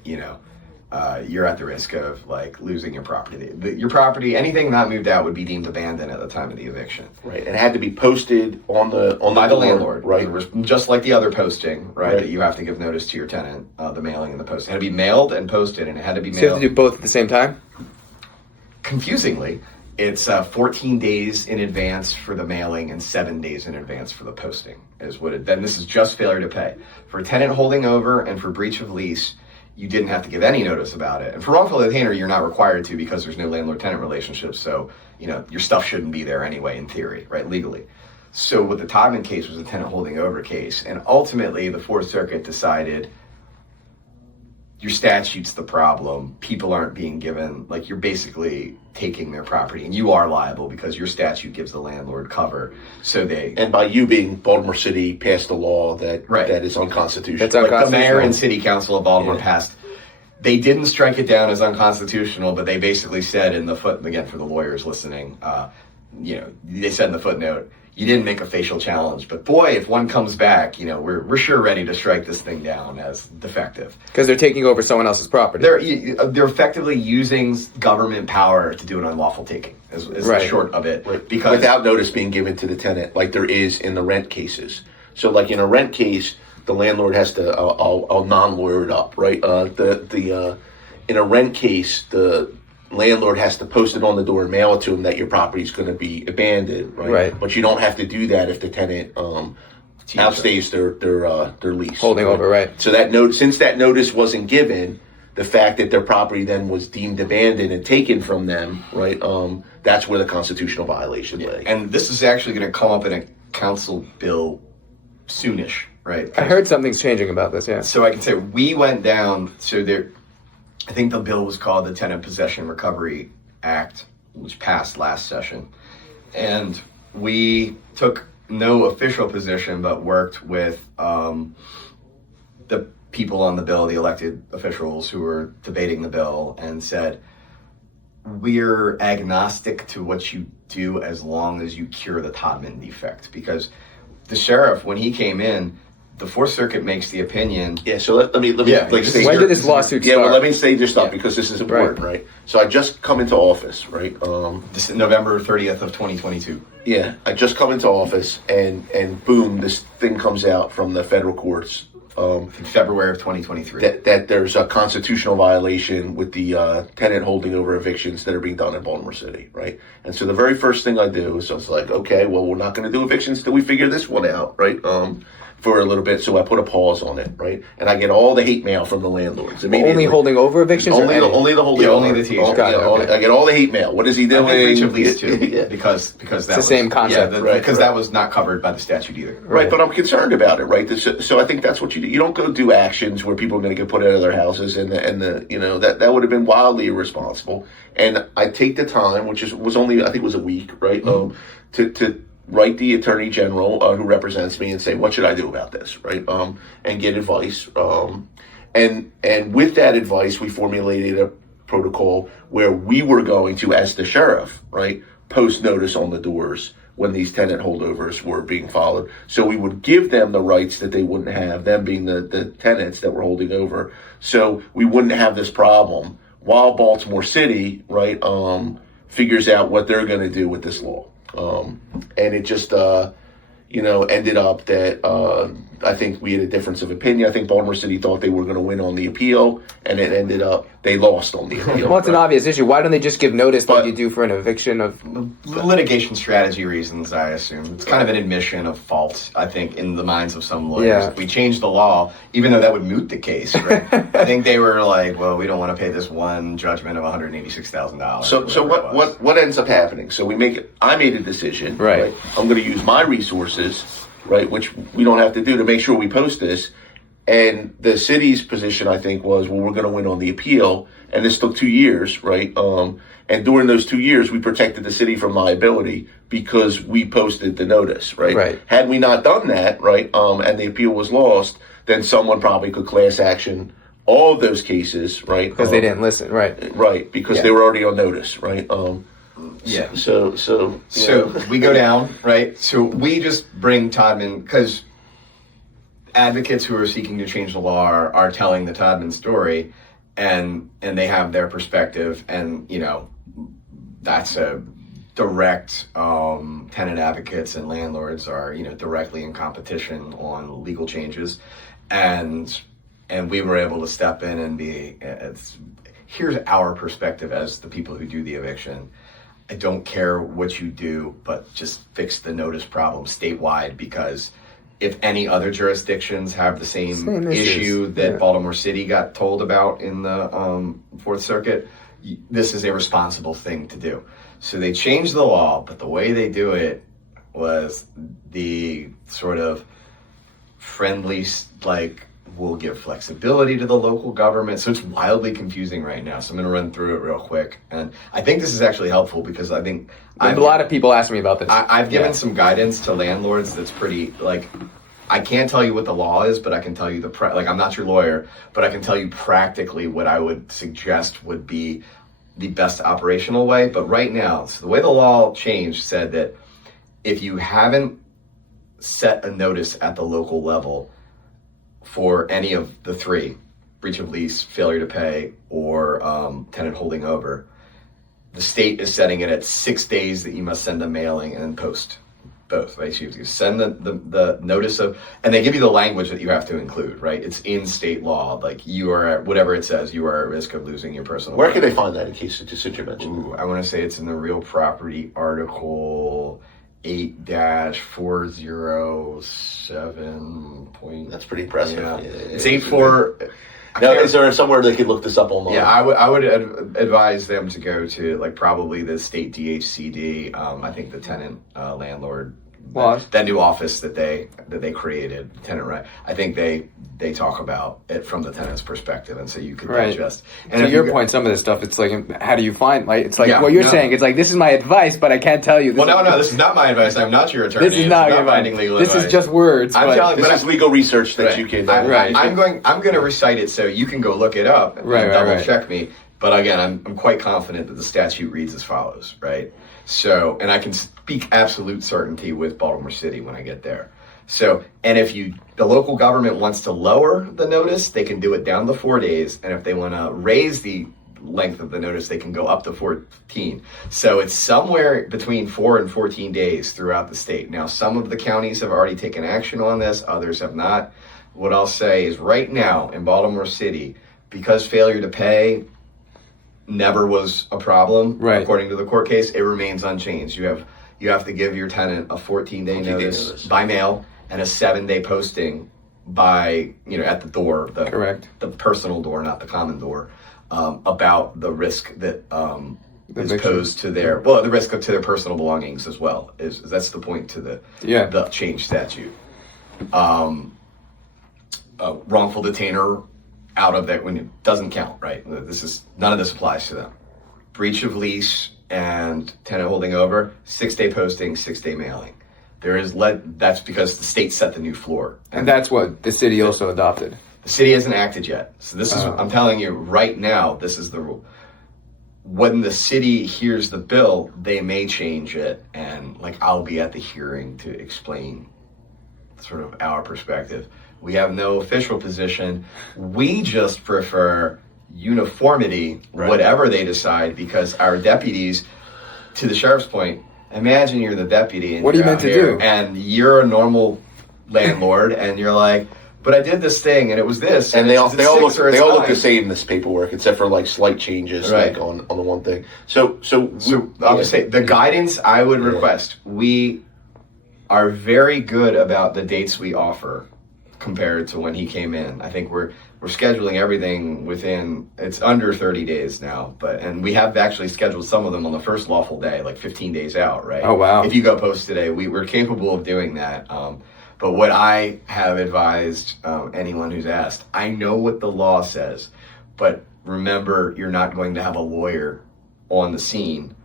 you're at the risk of like losing your property. Your property, anything not moved out would be deemed abandoned at the time of the eviction. Right, and it had to be posted on the by the door, landlord, right? Just like the other posting, right? That you have to give notice to your tenant, the mailing and the post. It had to be mailed and posted, and it had to be mailed. So you have to do both at the same time? Confusingly, it's 14 days in advance for the mailing and 7 days in advance for the posting. Then this is just failure to pay. For tenant holding over and for breach of lease, you didn't have to give any notice about it. And for wrongful detainer, you're not required to because there's no landlord-tenant relationship. So, your stuff shouldn't be there anyway, in theory, right, legally. So what the Todman case was a tenant holding over case. And ultimately, the Fourth Circuit decided your statute's the problem. People aren't being given, like you're basically taking their property and you are liable because your statute gives the landlord cover. So and by you being Baltimore City passed a law that is unconstitutional. That's unconstitutional. The mayor and city council of Baltimore passed. They didn't strike it down as unconstitutional, but they basically said in the again, for the lawyers listening, they said in the footnote, you didn't make a facial challenge, but boy, if one comes back, we're sure ready to strike this thing down as defective. Because they're taking over someone else's property. They're effectively using government power to do an unlawful taking, is the short of it. Right. Because without notice being given to the tenant, like there is in the rent cases. So like in a rent case, the landlord has to, I'll non-lawyer it up, right? In a rent case, the landlord has to post it on the door and mail it to him that your property is going to be abandoned, right? But you don't have to do that if the tenant outstays their lease. Holding over, right. So since that notice wasn't given, the fact that their property then was deemed abandoned and taken from them, right? That's where the constitutional violation lay. And this is actually going to come up in a council bill soonish, right? I heard something's changing about this, yeah. So I can say we went down, I think the bill was called the Tenant Possession Recovery Act, which passed last session. And we took no official position, but worked with the people on the bill, the elected officials who were debating the bill, and said, we're agnostic to what you do as long as you cure the Todman defect. Because the sheriff, when he came in, the Fourth Circuit makes the opinion. Yeah, so let me say when did this lawsuit start? Yeah, well, let me say this stuff because this is important, right? So I just come into office, right? This is November 30th of 2022. Yeah, I just come into office and boom, this thing comes out from the federal courts. February of 2023. That there's a constitutional violation with the tenant holding over evictions that are being done in Baltimore City, right? And so the very first thing I do is I was like, okay, well, we're not going to do evictions till we figure this one out, right? For a little bit, so I put a pause on it, right? And I get all the hate mail from the landlords. Only holding over evictions? Only the holding over. Only the TH. I get all the hate mail. What is he doing? Breach of lease too, because that was the same concept. Because that was not covered by the statute either. Right, but I'm concerned about it, right? So I think that's what you do. You don't go do actions where people are going to get put out of their houses, and that would have been wildly irresponsible. And I take the time, which was only, I think it was a week, right, to write the attorney general who represents me and say, what should I do about this, right? And get advice. And with that advice, we formulated a protocol where we were going to, as the sheriff, right, post notice on the doors when these tenant holdovers were being followed. So we would give them the rights that they wouldn't have, them being the tenants that were holding over. So we wouldn't have this problem while Baltimore City, right, figures out what they're going to do with this law. And it just, ended up that I think we had a difference of opinion. I think Baltimore City thought they were going to win on the appeal, and it ended up they lost on the appeal. Well, it's an obvious issue. Why don't they just give notice like But- you do for an eviction of? Litigation strategy reasons, I assume. It's kind of an admission of fault, I think, in the minds of some lawyers. Yeah. If we changed the law, even though that would moot the case, right? I think they were like, well, we don't want to pay this one judgment of $186,000. So what ends up happening? So I made a decision. Right. I'm going to use my resources, right, which we don't have to do to make sure we post this. And the city's position, I think, was, well, we're going to win on the appeal. And this took 2 years, right? And during those 2 years, we protected the city from liability because we posted the notice, right? Right. Had we not done that, right, and the appeal was lost, then someone probably could class action all of those cases, right? Because they didn't listen, right? Right, because they were already on notice, right? Yeah. So we go down, right? So we just bring Todman, because advocates who are seeking to change the law are telling the Todman story, and they have their perspective, and that's a direct tenant advocates and landlords are directly in competition on legal changes, and we were able to step in and be here's our perspective as the people who do the eviction. I don't care what you do, but just fix the notice problem statewide, because if any other jurisdictions have the same issue that Baltimore City got told about in the Fourth Circuit, this is a responsible thing to do. So they changed the law, but the way they do it was the sort of friendly, like, we'll give flexibility to the local government. So it's wildly confusing right now. So I'm going to run through it real quick. And I think this is actually helpful because I think A lot of people ask me about this. I've given some guidance to landlords that's pretty, like, I can't tell you what the law is, but I can tell you I'm not your lawyer, but I can tell you practically what I would suggest would be the best operational way. But right now, so the way the law changed said that if you haven't set a notice at the local level for any of the three, breach of lease, failure to pay, or tenant holding over, the state is setting it at 6 days that you must send a mailing and post both, right? So you send the notice of, and they give you the language that you have to include, right? It's in state law, like you are at, whatever it says, you are at risk of losing your personal. where can they find that in case it's a mention? I want to say it's in the real property article 8-407 point. That's pretty impressive. Yeah. Yeah, It's 8-4. Now, is there somewhere they could look this up online? Yeah, I would advise them to go to like probably the state DHCD. I think the tenant landlord, that new office that they created, tenant right. I think they talk about it from the tenant's perspective, and so you could digest. And to your point, some of this stuff, it's like, how do you find? Like, it's like what you're saying. It's like, this is my advice, but I can't tell you. No, this is not my advice. I'm not your attorney. This is not binding legal advice. This is just words. This is legal research that you can. I'm going to recite it so you can go look it up and double check me. But again, I'm quite confident that the statute reads as follows, right? So, and I can speak absolute certainty with Baltimore City when I get there. So, and if the local government wants to lower the notice, they can do it down to 4 days. And if they want to raise the length of the notice, they can go up to 14. So it's somewhere between 4 and 14 days throughout the state. Now, some of the counties have already taken action on this, others have not. What I'll say is right now in Baltimore City, because failure to pay never was a problem, according to the court case, it remains unchanged. You have to give your tenant a 14-day notice by mail and a 7-day posting by, at the door, the personal door, not the common door, about the risk that is posed to the risk to their personal belongings as well. That's the point to the change statute. Wrongful detainer out of that when it doesn't count, right? None of this applies to them. Breach of lease and tenant holding over, 6-day posting, 6-day mailing. That's because the state set the new floor. And that's what the city also adopted. The city hasn't acted yet. So this is, I'm telling you right now, this is the rule. When the city hears the bill, they may change it. And I'll be at the hearing to explain sort of our perspective. We have no official position. We just prefer uniformity, whatever they decide, because our deputies, to the sheriff's point, imagine you're the deputy and what are you meant to do? And you're a normal landlord and you're like, but I did this thing, and it was this, and they all look nine. the same in this paperwork, except for like slight changes, Right. like on the one thing. So I'll just say the guidance I would request. We are very good about the dates we offer compared to when he came in. I think we're scheduling everything within, it's under 30 days now, and we have actually scheduled some of them on the first lawful day, like 15 days out, right? Oh, wow. If you go post today, we're capable of doing that. But what I have advised anyone who's asked, I know what the law says, but remember, you're not going to have a lawyer on the scene.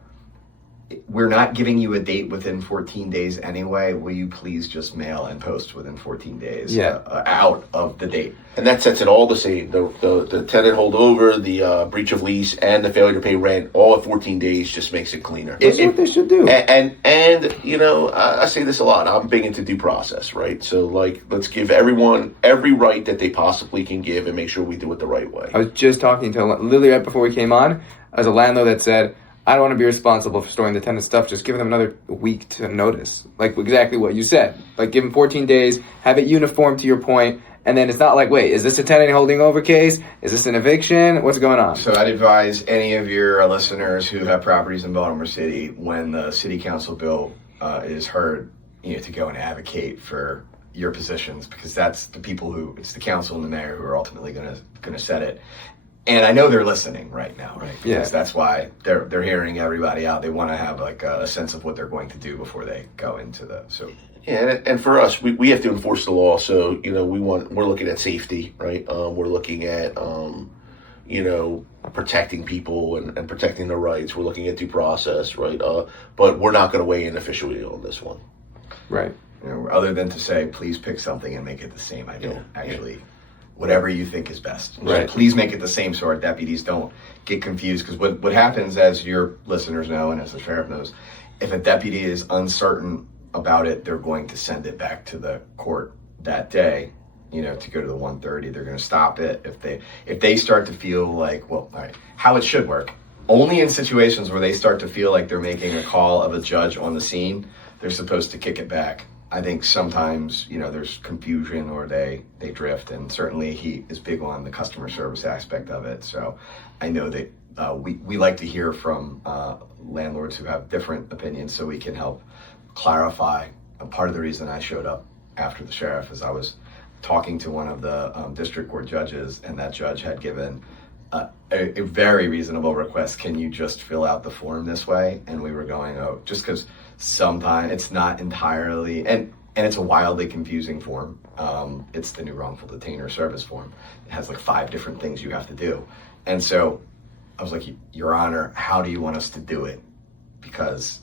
We're not giving you a date within 14 days anyway. Will you please just mail and post within 14 days out of the date? And that sets it all the same. The tenant holdover, the breach of lease, and the failure to pay rent, all at 14 days just makes it cleaner. That's what they should do. And you know, I say this a lot. I'm big into due process, right? So, like, let's give everyone every right that they possibly can give and make sure we do it the right way. I was just talking to Lily right before we came on. As a landlord that said, I don't want to be responsible for storing the tenant's stuff. Just give them another week to notice. Like exactly what you said. Like give them 14 days, have it uniform to your point, and then it's not like, wait, is this a tenant holding over case? Is this an eviction? What's going on? So I'd advise any of your listeners who have properties in Baltimore City, when the city council bill is heard, to go and advocate for your positions, because that's the people who, it's the council and the mayor who are ultimately going to set it. And I know they're listening right now, right? Because that's why they're hearing everybody out. They want to have like a sense of what they're going to do before they go into Yeah, and for us, we have to enforce the law. So we're looking at safety, right? We're looking at protecting people and protecting their rights. We're looking at due process, right? But we're not going to weigh in officially on this one, right? Other than to say, please pick something and make it the same. I don't actually. Whatever you think is best. Right. So please make it the same so our deputies don't get confused. Because what happens, as your listeners know and as the sheriff knows, if a deputy is uncertain about it, they're going to send it back to the court that day, to go to the 1:30. They're going to stop it. If they start to feel like, well, all right, how it should work, only in situations where they start to feel like they're making a call of a judge on the scene, they're supposed to kick it back. I think sometimes, there's confusion or they drift, and certainly he is big on the customer service aspect of it. So I know that we like to hear from landlords who have different opinions so we can help clarify. Part of the reason I showed up after the sheriff is I was talking to one of the district court judges, and that judge had given a very reasonable request. Can you just fill out the form this way? And we were going, just because sometimes it's not entirely, and it's a wildly confusing form. It's the new wrongful detainer service form. It has like 5 different things you have to do. And so I was like, Your Honor, how do you want us to do it? Because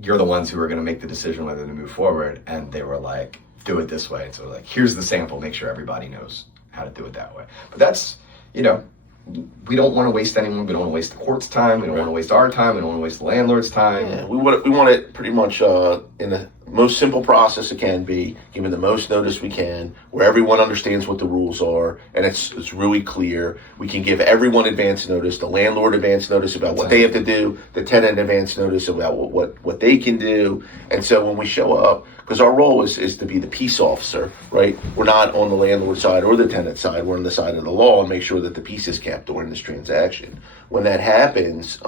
you're the ones who are going to make the decision whether to move forward. And they were like, do it this way. And so like, here's the sample, make sure everybody knows how to do it that way. But that's, we don't want to waste anyone. We don't want to waste the court's time. We don't want to waste our time. We don't want to waste the landlord's time. Yeah, we want it pretty much in the most simple process it can be, given the most notice we can, where everyone understands what the rules are, and it's really clear. We can give everyone advance notice, the landlord advance notice about what they have to do, the tenant advance notice about what they can do. And so when we show up, because our role is to be the peace officer, right? We're not on the landlord side or the tenant side. We're on the side of the law and make sure that the peace is kept during this transaction. When that happens,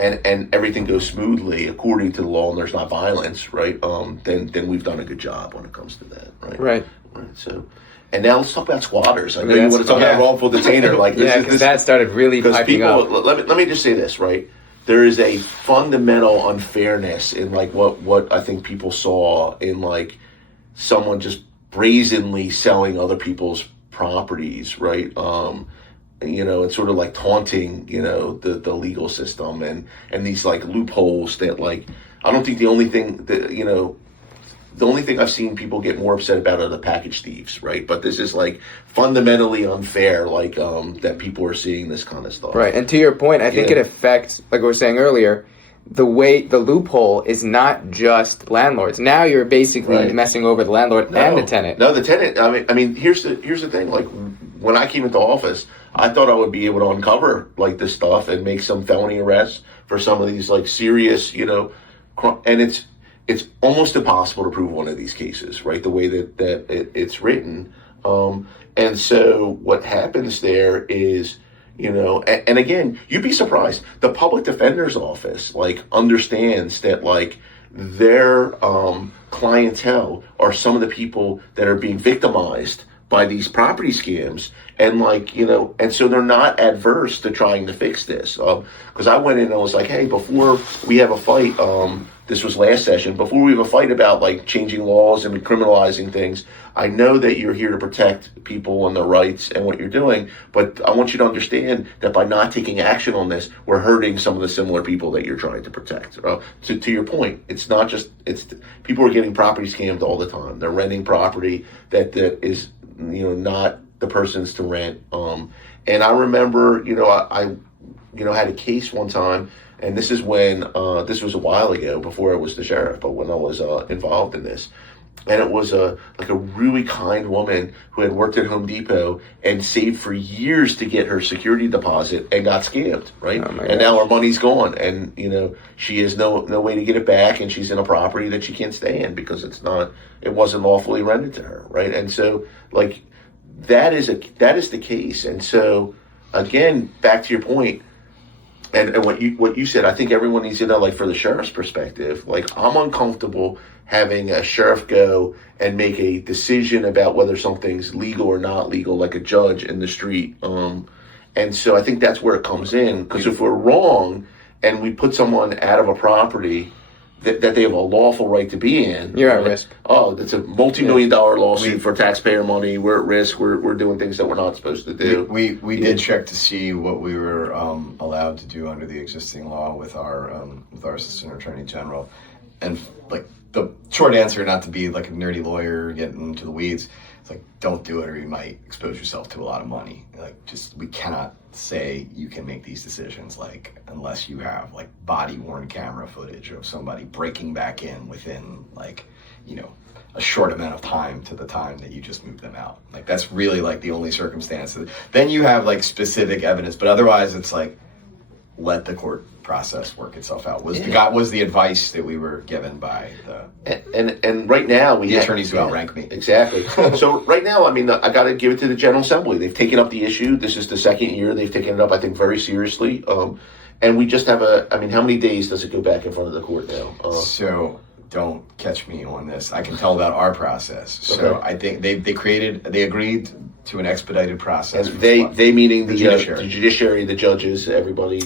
and everything goes smoothly according to the law and there's not violence, right? Then we've done a good job when it comes to that, right? Right. So, and now let's talk about squatters. I know you want to talk about wrongful detainer, like because that started really piping up. Let me just say this, right? There is a fundamental unfairness in like what I think people saw in like someone just brazenly selling other people's properties, right? And sort of like taunting, the legal system and these like loopholes that like, I don't think the only thing I've seen people get more upset about are the package thieves, right? But this is like fundamentally unfair, like that people are seeing this kind of stuff. Right, and to your point, I think it affects, like we were saying earlier, the loophole is not just landlords. Now you're basically messing over the landlord and the tenant. No, the tenant. I mean, here's the thing. Like when I came into office, I thought I would be able to uncover like this stuff and make some felony arrests for some of these like serious, and it's almost impossible to prove one of these cases, right? The way that it's written. And so what happens there is, and again, you'd be surprised. The public defender's office, like, understands that, like, their clientele are some of the people that are being victimized by these property scams, and, like, and so they're not adverse to trying to fix this. Because I went in and I was like, hey, before we have a fight, this was last session, before we have a fight about, like, changing laws and criminalizing things, I know that you're here to protect people and their rights and what you're doing, but I want you to understand that by not taking action on this, we're hurting some of the similar people that you're trying to protect. To your point, it's not just, people are getting property scammed all the time. They're renting property that is, not the person's to rent. And I remember, I had a case one time, and this is when, this was a while ago, before I was the sheriff, but when I was involved in this. And it was a really kind woman who had worked at Home Depot and saved for years to get her security deposit and got scammed, right? Oh, and now her money's gone, and she has no way to get it back, and she's in a property that she can't stay in because it wasn't lawfully rented to her, right? And so, like, that is the case. And so, again, back to your point, and what you said, I think everyone needs to know, like, for the sheriff's perspective, like, I'm uncomfortable having a sheriff go and make a decision about whether something's legal or not legal, like a judge in the street. And so I think that's where it comes in, because if we're wrong and we put someone out of a property that they have a lawful right to be in, you're at risk. Oh, it's a multi-million-dollar lawsuit for taxpayer money. We're at risk. We're doing things that we're not supposed to do. We did check to see what we were allowed to do under the existing law with our assistant attorney general, and, like, the short answer, not to be like a nerdy lawyer getting into the weeds, it's like, don't do it or you might expose yourself to a lot of money. Like, we cannot say you can make these decisions, like, unless you have, like, body worn camera footage of somebody breaking back in within, like, a short amount of time to the time that you just moved them out. Like, that's really, like, the only circumstance. Then you have, like, specific evidence, but otherwise it's like, let the court process work itself out. Was the advice that we were given by the and right now the attorneys who outrank me. Exactly. So right now, I mean, I got to give it to the General Assembly. They've taken up the issue. This is the second year they've taken it up, I think, very seriously. And we just have how many days does it go back in front of the court now? So don't catch me on this. I can tell about our process. So Okay. I think they agreed to an expedited process. And they meaning the judiciary. the judiciary, the judges, everybody.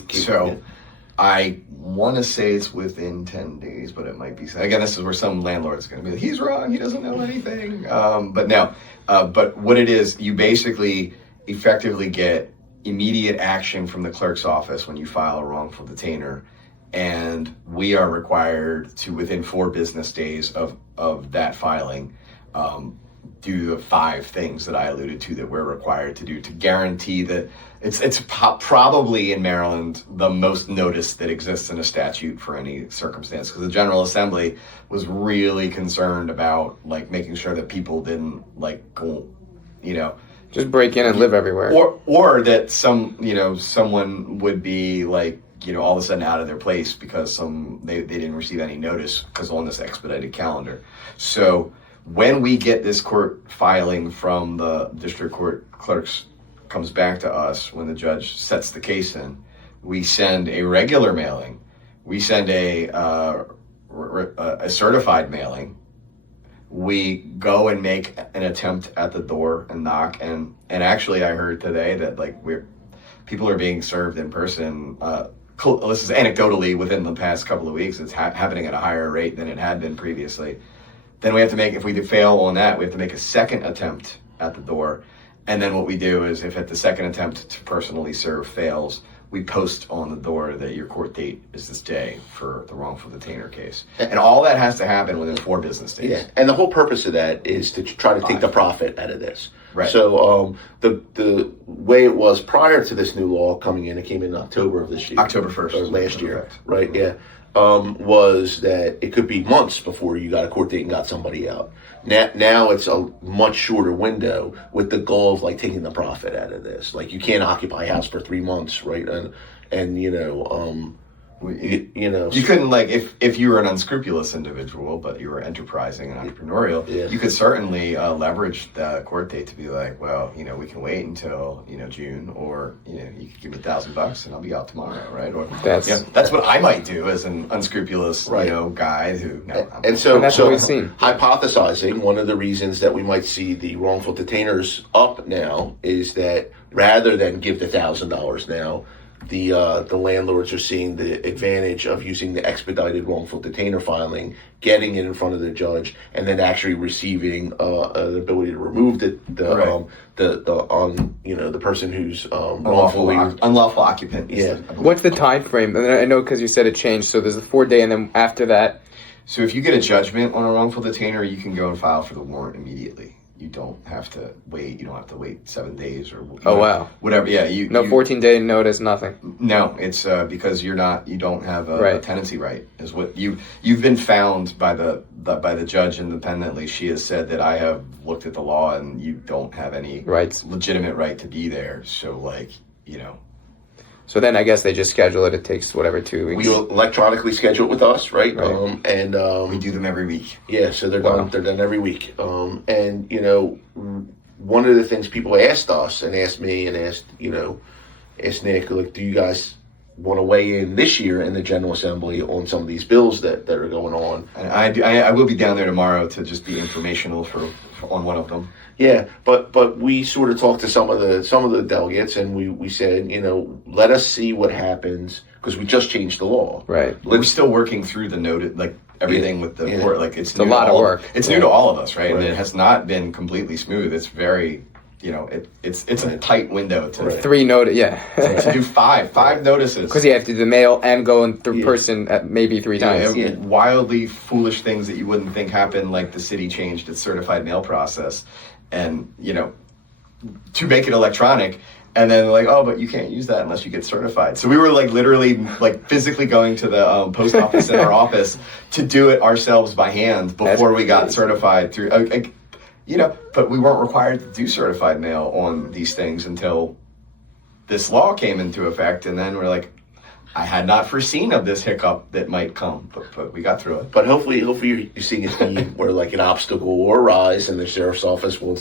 I want to say it's within 10 days, but it might be. Again, this is where some landlord's going to be like, he's wrong, he doesn't know anything. But no, but what it is, you basically effectively get immediate action from the clerk's office when you file a wrongful detainer. And we are required to, within 4 business days of that filing, do the 5 things that I alluded to that we're required to do to guarantee that it's probably in Maryland the most notice that exists in a statute for any circumstance, because the General Assembly was really concerned about, like, making sure that people didn't, like, go, Just break in and live everywhere. or that someone would be, like, all of a sudden out of their place because they didn't receive any notice because on this expedited calendar. So when we get this court filing from the district court clerks comes back to us, when the judge sets the case in, we send a regular mailing. We send a certified mailing. We go and make an attempt at the door and knock. And actually, I heard today that, like, people are being served in person. This is anecdotally within the past couple of weeks. It's happening at a higher rate than it had been previously. Then we have to if we fail on that, we have to make a second attempt at the door. And then what we do is, if at the second attempt to personally serve fails, we post on the door that your court date is this day for the wrongful detainer case. And all that has to happen within 4 business days. Yeah, and the whole purpose of that is to try to take the profit out of this. Right. So the way it was prior to this new law coming in, it came in October of this year. October 1st. Or last year, Correct. right? Yeah. Was that it could be months before you got a court date and got somebody out. Now it's a much shorter window, with the goal of, like, taking the profit out of this. Like, you can't occupy a house for 3 months, right? And You couldn't, like, if you were an unscrupulous individual, but you were enterprising and entrepreneurial, you could certainly leverage the court date to be like, well, we can wait until June, or you could give me $1,000 and I'll be out tomorrow, right? Or that's what I might do as an unscrupulous guy who. So that's what we've seen. Hypothesizing, one of the reasons that we might see the wrongful detainers up now is that rather than give the $1,000 now, the landlords are seeing the advantage of using the expedited wrongful detainer filing, getting it in front of the judge, and then actually receiving an ability to remove the person who's unlawful occupant. Yeah. What's the time frame? And I know because you said it changed. So there's a 4-day, and then after that. So if you get a judgment on a wrongful detainer, you can go and file for the warrant immediately. You don't have to wait. You don't have to wait 7 days or whatever. Yeah, no 14-day notice, nothing. No, it's because you don't have a tenancy right. Is what you've been found by the judge independently. She has said that I have looked at the law and you don't have any legitimate right to be there. So So then I guess they just schedule it. It takes whatever 2 weeks. We electronically schedule it with us, right? And we do them every week. Yeah, so they're done. They're done every week. And one of the things people asked us and asked me and asked Nick, like, do you guys want to weigh in this year in the General Assembly on some of these bills that are going on? And I will be down there tomorrow to just be informational on one of them. Yeah, but we sort of talked to some of the delegates, and we said, let us see what happens, because we just changed the law. Right. We're still working through the note, like everything with the court. Like it's a lot of work. It's new to all of us, right? And it has not been completely smooth. It's very, it's a tight window to 3 notice. to do five notices, because you have to do the mail and go in through person maybe 3 times. Wildly foolish things that you wouldn't think happen, like the city changed its certified mail process. And, to make it electronic, and then like, oh, but you can't use that unless you get certified. So we were literally physically going to the post office in our office to do it ourselves by hand before we got certified through, but we weren't required to do certified mail on these things until this law came into effect. And then we're like, I had not foreseen of this hiccup that might come, but we got through it. But hopefully you're seeing a theme where an obstacle will arise, and the sheriff's office will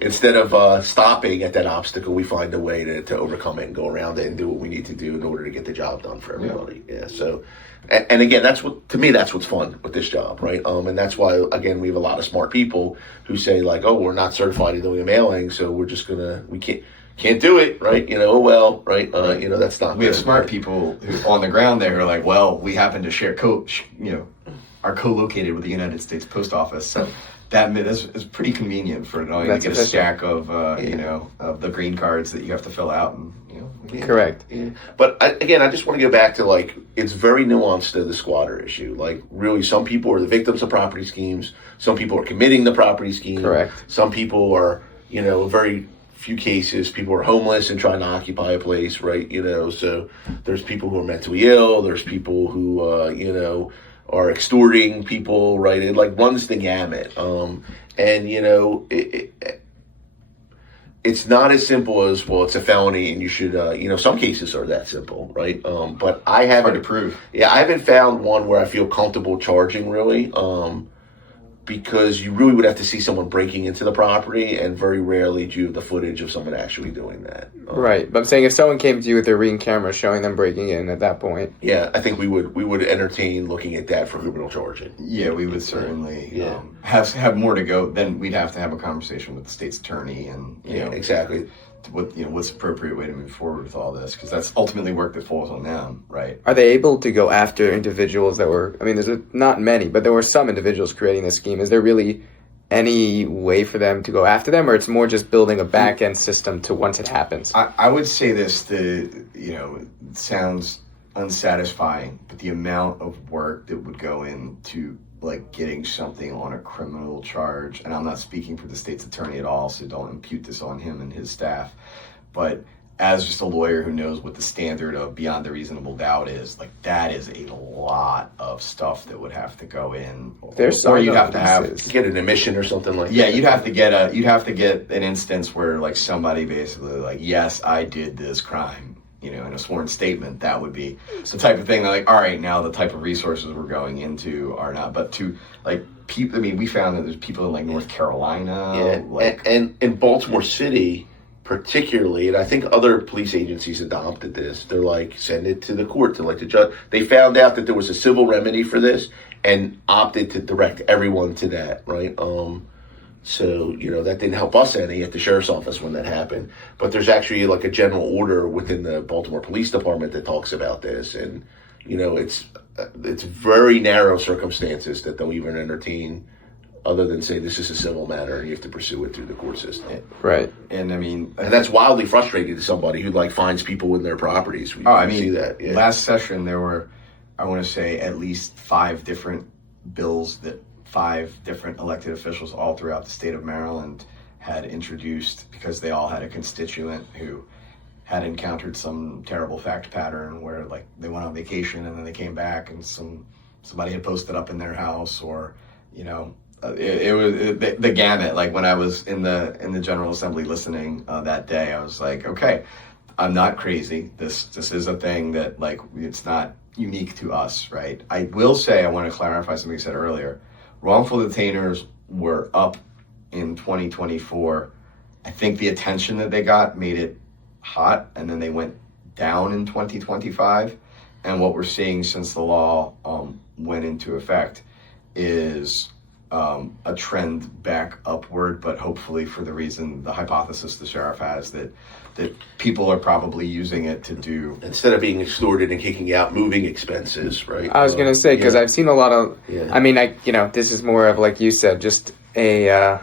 instead of stopping at that obstacle, we find a way to overcome it and go around it and do what we need to do in order to get the job done for everybody. Yeah. So, and again, that's what's fun with this job, right? And that's why again we have a lot of smart people who say we're not certified in doing a mailing, so we can't do it, right? That's not. We have smart people who on the ground there who are like, well, we happen to share are co-located with the United States Post Office, so that is pretty convenient for knowing to get a stack of of the green cards that you have to fill out and. Correct. Yeah. But I just want to go back to it's very nuanced to the squatter issue. Really, some people are the victims of property schemes. Some people are committing the property scheme. Correct. Some people are, very few cases, people are homeless and trying to occupy a place, right? So there's people who are mentally ill. There's people who, are extorting people, right? It runs the gamut. It's not as simple as, well, it's a felony and you should, some cases are that simple, right? But I haven't. Hard to prove. Yeah, I haven't found one where I feel comfortable charging, really. Because you really would have to see someone breaking into the property, and very rarely do you have the footage of someone actually doing that. Right, but I'm saying if someone came to you with their Ring camera showing them breaking in at that point. Yeah, I think we would entertain looking at that for criminal charging. Yeah, we would certainly have more to go. Then we'd have to have a conversation with the state's attorney and exactly. What's the appropriate way to move forward with all this, because that's ultimately work that falls on them, right? Are they able to go after individuals that were, there's not many, but there were some individuals creating this scheme. Is there really any way for them to go after them, or it's more just building a back-end system to once it happens? I would say this, it sounds unsatisfying, but the amount of work that would go into getting something on a criminal charge, and I'm not speaking for the state's attorney at all, so don't impute this on him and his staff, but as just a lawyer who knows what the standard of beyond a reasonable doubt is, that is a lot of stuff that would have to go in. Or you'd have to get an admission or something like that. Yeah, you'd have to get an instance where somebody basically yes, I did this crime, in a sworn statement, that would be the type of thing that, like, all right, now the type of resources we're going into are not. But to, like, people, I mean, we found that there's people in, like, North Carolina. Like, and in Baltimore City, particularly, and I think other police agencies adopted this. They're like, send it to the court, to like the judge. They found out that there was a civil remedy for this and opted to direct everyone to that, right? So, that didn't help us any at the sheriff's office when that happened. But there's actually like a general order within the Baltimore Police Department that talks about this. And, it's very narrow circumstances that they'll even entertain, other than say this is a civil matter and you have to pursue it through the court system. Right. And I mean, and that's wildly frustrating to somebody who like finds people in their properties. See that. Yeah. Last session there were, I want to say, at least 5 different bills that 5 different elected officials all throughout the state of Maryland had introduced, because they all had a constituent who had encountered some terrible fact pattern where, like, they went on vacation and then they came back and somebody had posted up in their house, or it was the gamut. Like, when I was in the General Assembly listening that day, I was like, okay, I'm not crazy. This is a thing that, like, it's not unique to us, right? I will say, I want to clarify something you said earlier. Wrongful detainers were up in 2024. I think the attention that they got made it hot, and then they went down in 2025. And what we're seeing since the law went into effect is a trend back upward, but hopefully for the reason, the hypothesis the sheriff has, that people are probably using it to do, instead of being extorted and kicking out moving expenses, right? I was going to say, because I've seen a lot of, I mean, this is more of, like you said, just a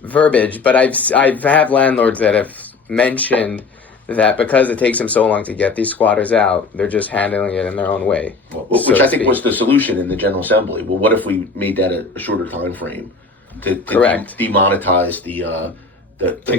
verbiage, but I've had landlords that have mentioned that because it takes them so long to get these squatters out, they're just handling it in their own way. Which I think was the solution in the General Assembly. Well, what if we made that a shorter time frame to demonetize the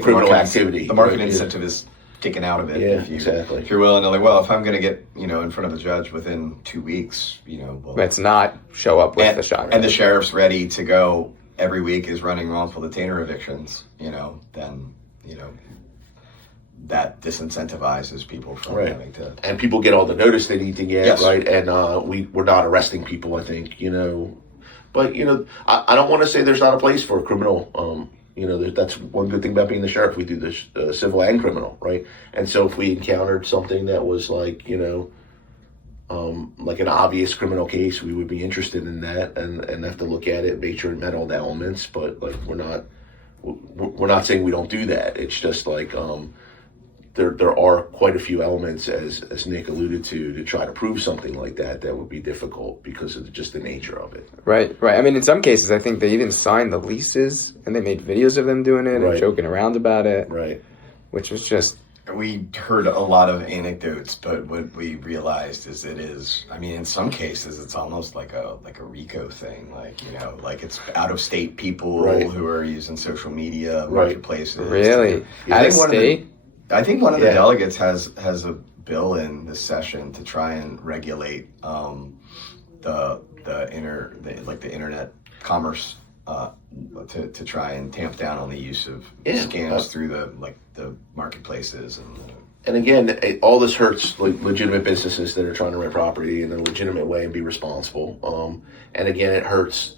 criminal activity? The market incentive is taken out of it. Yeah, exactly. If you're willing to, like, well, if I'm going to get in front of a judge within 2 weeks, let's not show up with the shotgun. And the sheriff's ready to go every week, is running wrongful detainer evictions. Then that disincentivizes people from having to. And people get all the notice they need to get, right? And we're not arresting people, I think, But, I don't want to say there's not a place for a criminal. That's one good thing about being the sheriff. We do the civil and criminal, right? And so if we encountered something that was like, like an obvious criminal case, we would be interested in that and have to look at it, make sure it met all the elements. But, like, we're not saying we don't do that. It's just like, there are quite a few elements, as Nick alluded to try to prove something like that would be difficult because of just the nature of it. Right. I mean, in some cases, I think they even signed the leases and they made videos of them doing it and joking around about it. Right. Which was just... We heard a lot of anecdotes, but what we realized is in some cases, it's almost like a RICO thing. Like it's out of state people who are using social media, marketplaces. Really? Out of state? I think one of the delegates has a bill in this session to try and regulate the internet commerce to try and tamp down on the use of scams through the marketplaces and again, all this hurts like legitimate businesses that are trying to rent property in a legitimate way and be responsible. And again, it hurts,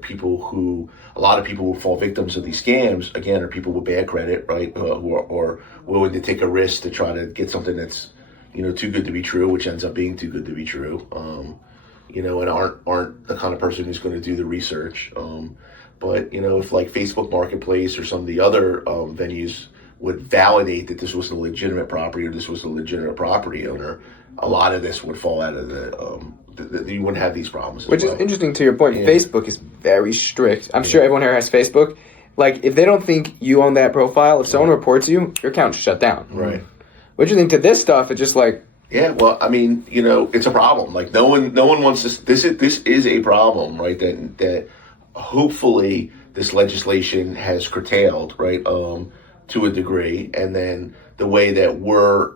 people who, a lot of people who fall victims of these scams, again, are people with bad credit, right? Who are willing to take a risk to try to get something that's, too good to be true, which ends up being too good to be true. And aren't the kind of person who's going to do the research. But, if like Facebook Marketplace or some of the other venues would validate that this was a legitimate property or this was a legitimate property owner, a lot of this would fall out of you wouldn't have these problems. Which is interesting to your point. Yeah. Facebook is very strict. I'm sure everyone here has Facebook. Like, if they don't think you own that profile, if someone reports you, your account's shut down. Right. What do you think to this stuff? It's just like... Yeah, well, I mean, it's a problem. Like, no one wants this. This is a problem, right? That hopefully this legislation has curtailed, right? To a degree, and then the way that we're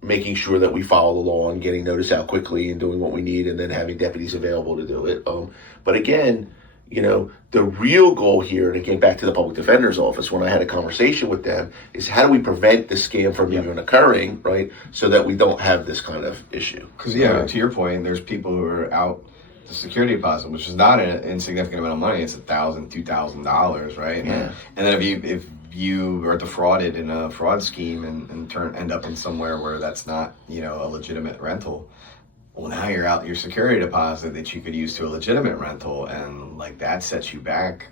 making sure that we follow the law and getting notice out quickly and doing what we need, and then having deputies available to do it. But again, the real goal here, and again, back to the public defender's office, when I had a conversation with them, is how do we prevent this scam from even occurring, right? So that we don't have this kind of issue. Because, to your point, there's people who are out the security deposit, which is not an insignificant amount of money. It's $1,000, $2,000, right? Yeah. And then if you are defrauded in a fraud scheme and end up in somewhere where that's not, a legitimate rental, well, now you're out your security deposit that you could use to a legitimate rental, and like that sets you back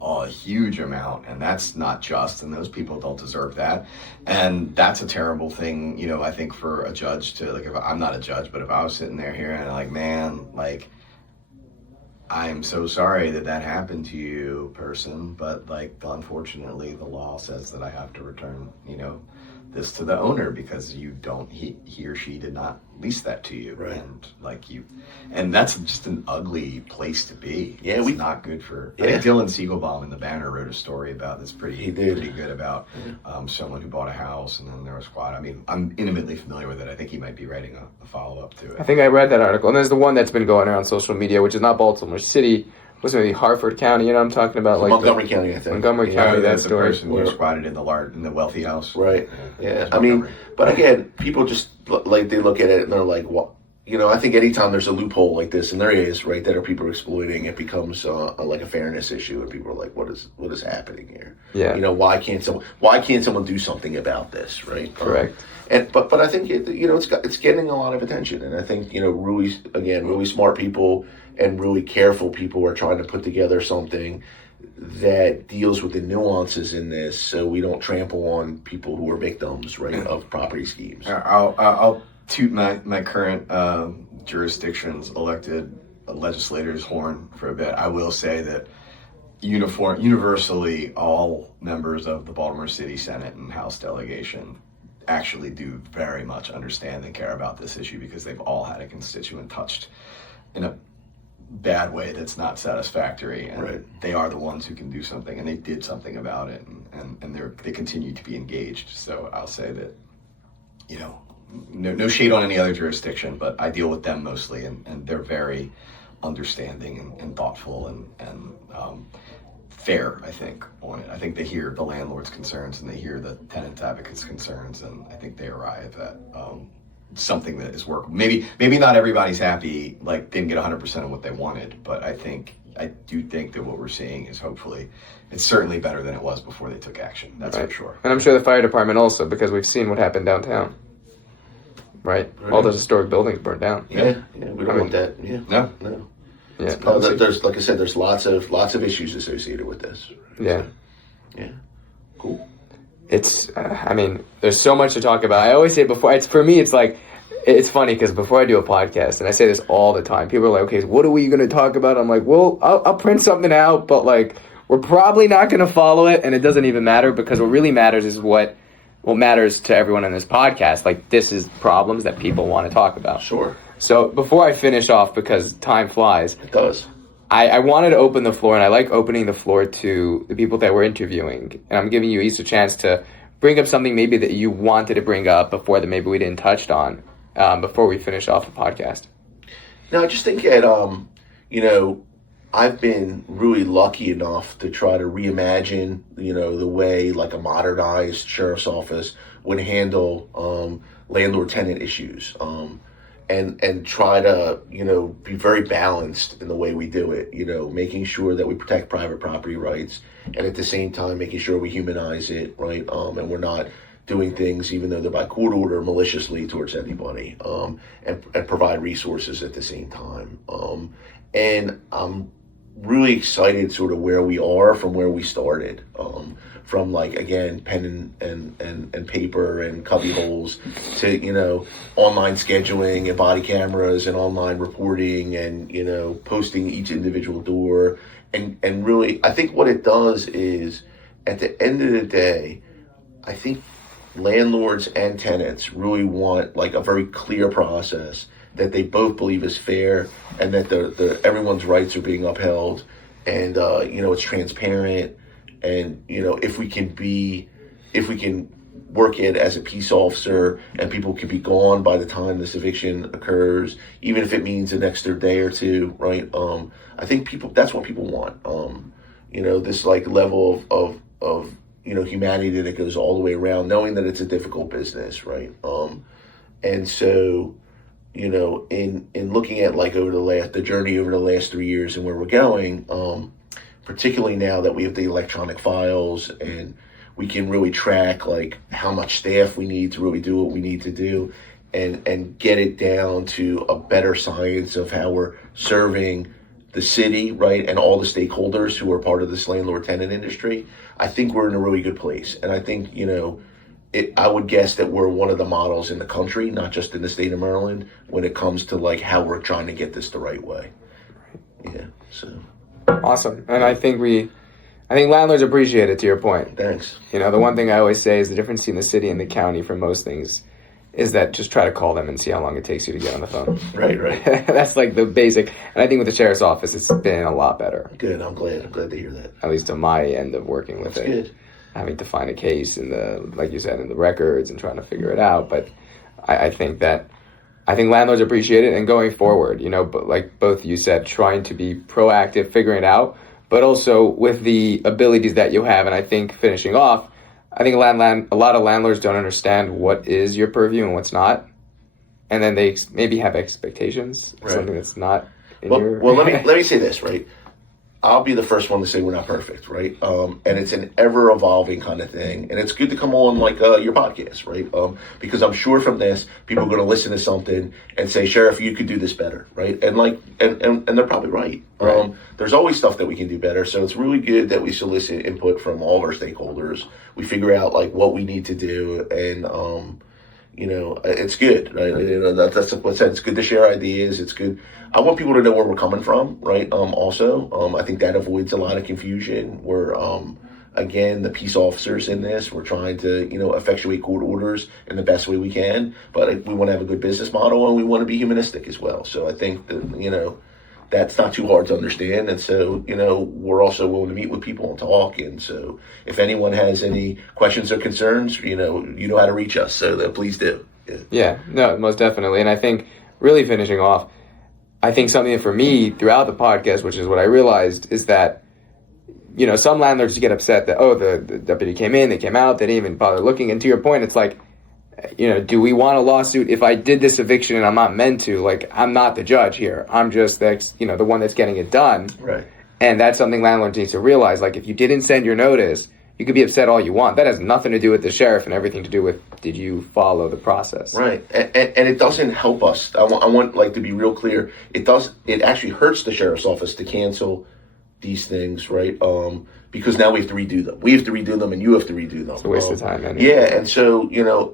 a huge amount, and that's not just, and those people don't deserve that, and that's a terrible thing, I think, for a judge to, like, if I'm not a judge, but if I was sitting there here and like, man, like, I'm so sorry that happened to you, person, but like, unfortunately, the law says that I have to return, this to the owner because he or she did not lease that to you, right? And that's just an ugly place to be. Yeah, it's not good for. I think Dylan Siegelbaum in the Banner wrote a story about this pretty good about someone who bought a house and then there was squat. I mean, I'm intimately familiar with it. I think he might be writing a follow up to it. I think I read that article, and there's the one that's been going around social media, which is not Baltimore City. Was it Harford County? I'm talking about, like Montgomery County, I think. Montgomery County. That's that the story. person who squatted in the wealthy house. Right. Yeah. I mean, but again, people just like they look at it and they're like, "What?" I think anytime there's a loophole like this, and there is, right, that are people exploiting, it becomes like a fairness issue, and people are like, "What is happening here?" Yeah. Why can't someone do something about this, right? Correct. But I think it's getting a lot of attention, and I think really smart people and really careful people are trying to put together something that deals with the nuances in this, so we don't trample on people who are victims, right, of property schemes. I'll toot my current jurisdiction's elected legislators' horn for a bit. I will say that universally, all members of the Baltimore City Senate and House delegation actually do very much understand and care about this issue because they've all had a constituent touched in a bad way that's not satisfactory, and they are the ones who can do something, and they did something about it, and they continue to be engaged. So I'll say that, no shade on any other jurisdiction, but I deal with them mostly, and they're very understanding and thoughtful and fair, I think, on it. I think they hear the landlord's concerns and they hear the tenant advocates' concerns, and I think they arrive at something that is workable. Maybe not everybody's happy, like didn't get 100% of what they wanted, but I do think that what we're seeing is hopefully, it's certainly better than it was before they took action. That's for sure. And I'm sure the fire department also, because we've seen what happened downtown. Right? All those historic buildings burned down. Yeah. We don't want that. Yeah. No. Yeah. There's, like I said, there's lots of issues associated with this. Yeah. Yeah. Cool. It's, there's so much to talk about. I always say for me, it's like, it's funny because before I do a podcast, and I say this all the time, people are like, okay, what are we going to talk about? I'm like, well, I'll print something out, but like, we're probably not going to follow it, and it doesn't even matter, because what really matters is what matters to everyone in this podcast. Like, this is problems that people want to talk about. Sure. So before I finish off, because time flies. It does. I wanted to open the floor, and I like opening the floor to the people that we're interviewing. And I'm giving you each a chance to bring up something maybe that you wanted to bring up before that maybe we didn't touch on before we finish off the podcast. Now, I just think that, I've been really lucky enough to try to reimagine, the way like a modernized sheriff's office would handle landlord-tenant issues. And try to, be very balanced in the way we do it, making sure that we protect private property rights, and at the same time making sure we humanize it, right? And we're not doing things, even though they're by court order, maliciously towards anybody, and provide resources at the same time. And I'm really excited sort of where we are from where we started. From like, again, pen and paper and cubby holes to, online scheduling and body cameras and online reporting and, posting each individual door. And really, I think what it does is, at the end of the day, I think landlords and tenants really want like a very clear process that they both believe is fair, and that everyone's rights are being upheld, and, it's transparent. And, if we can work it as a peace officer, and people can be gone by the time this eviction occurs, even if it means an extra day or two, right? I think that's what people want. This like level of humanity that goes all the way around, knowing that it's a difficult business, right? And so, in looking at like the journey over the last 3 years and where we're going, particularly now that we have the electronic files and we can really track like how much staff we need to really do what we need to do, and get it down to a better science of how we're serving the city, right, and all the stakeholders who are part of this landlord tenant industry. I think we're in a really good place, and I think I would guess that we're one of the models in the country, not just in the state of Maryland, when it comes to like how we're trying to get this the right way. Yeah. So awesome, and I think landlords appreciate it. To your point, thanks. The one thing I always say is the difference between the city and the county for most things is that just try to call them and see how long it takes you to get on the phone. Right. That's like the basic. And I think with the sheriff's office, it's been a lot better. Good. I'm glad to hear that. At least on my end of working with That's it. Good. Having to find a case like you said, in the records and trying to figure it out. But I think landlords appreciate it, and going forward, but like both you said, trying to be proactive, figuring it out, but also with the abilities that you have. And I think finishing off, I think a lot of landlords don't understand what is your purview and what's not. And then they maybe have expectations, right, something that's not in your... Well, let me say this, right? I'll be the first one to say we're not perfect, right? And it's an ever-evolving kind of thing. And it's good to come on like your podcast, right? Because I'm sure from this, people are going to listen to something and say, Sheriff, you could do this better, right? And and they're probably right. Right. There's always stuff that we can do better. So it's really good that we solicit input from all of our stakeholders. We figure out like what we need to do, and it's good, right? That's what I said. It's good to share ideas. It's good. I want people to know where we're coming from, right? Also, I think that avoids a lot of confusion. We're, again, the peace officers in this. We're trying to, effectuate court orders in the best way we can. But we want to have a good business model, and we want to be humanistic as well. So I think that, that's not too hard to understand. And so, we're also willing to meet with people and talk. And so if anyone has any questions or concerns, you know how to reach us. So please do. Yeah, no, most definitely. And I think really finishing off, I think something for me throughout the podcast, which is what I realized, is that, some landlords get upset that, the deputy came in, they came out, they didn't even bother looking. And to your point, it's like, do we want a lawsuit if I did this eviction and I'm not meant to? Like, I'm not the judge here. I'm just the one that's getting it done. Right. And that's something landlords need to realize. Like, if you didn't send your notice, you could be upset all you want. That has nothing to do with the sheriff and everything to do with, did you follow the process? Right. And it doesn't help us. I want to be real clear. It actually hurts the sheriff's office to cancel these things, right? Because now we have to redo them. We have to redo them, and you have to redo them. It's a waste of time. Anyway. Yeah, and so,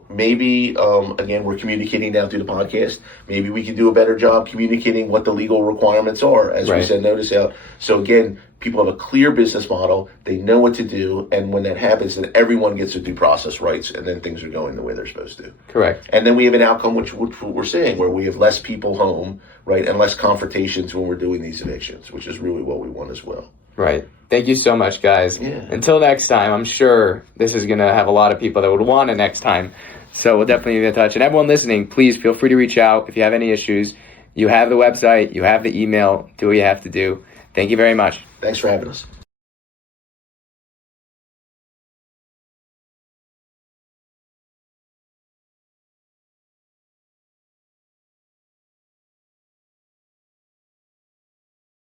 maybe, again, we're communicating now through the podcast. Maybe we can do a better job communicating what the legal requirements are as we send notice out. So, again, people have a clear business model. They know what to do. And when that happens, then everyone gets their due process rights, and then things are going the way they're supposed to. Correct. And then we have an outcome, which we're saying, where we have less people home, right, and less confrontations when we're doing these evictions, which is really what we want as well. Right. Thank you so much, guys. Yeah. Until next time, I'm sure this is going to have a lot of people that would want it next time. So we'll definitely be in touch. And everyone listening, please feel free to reach out if you have any issues. You have the website. You have the email. Do what you have to do. Thank you very much. Thanks for having us.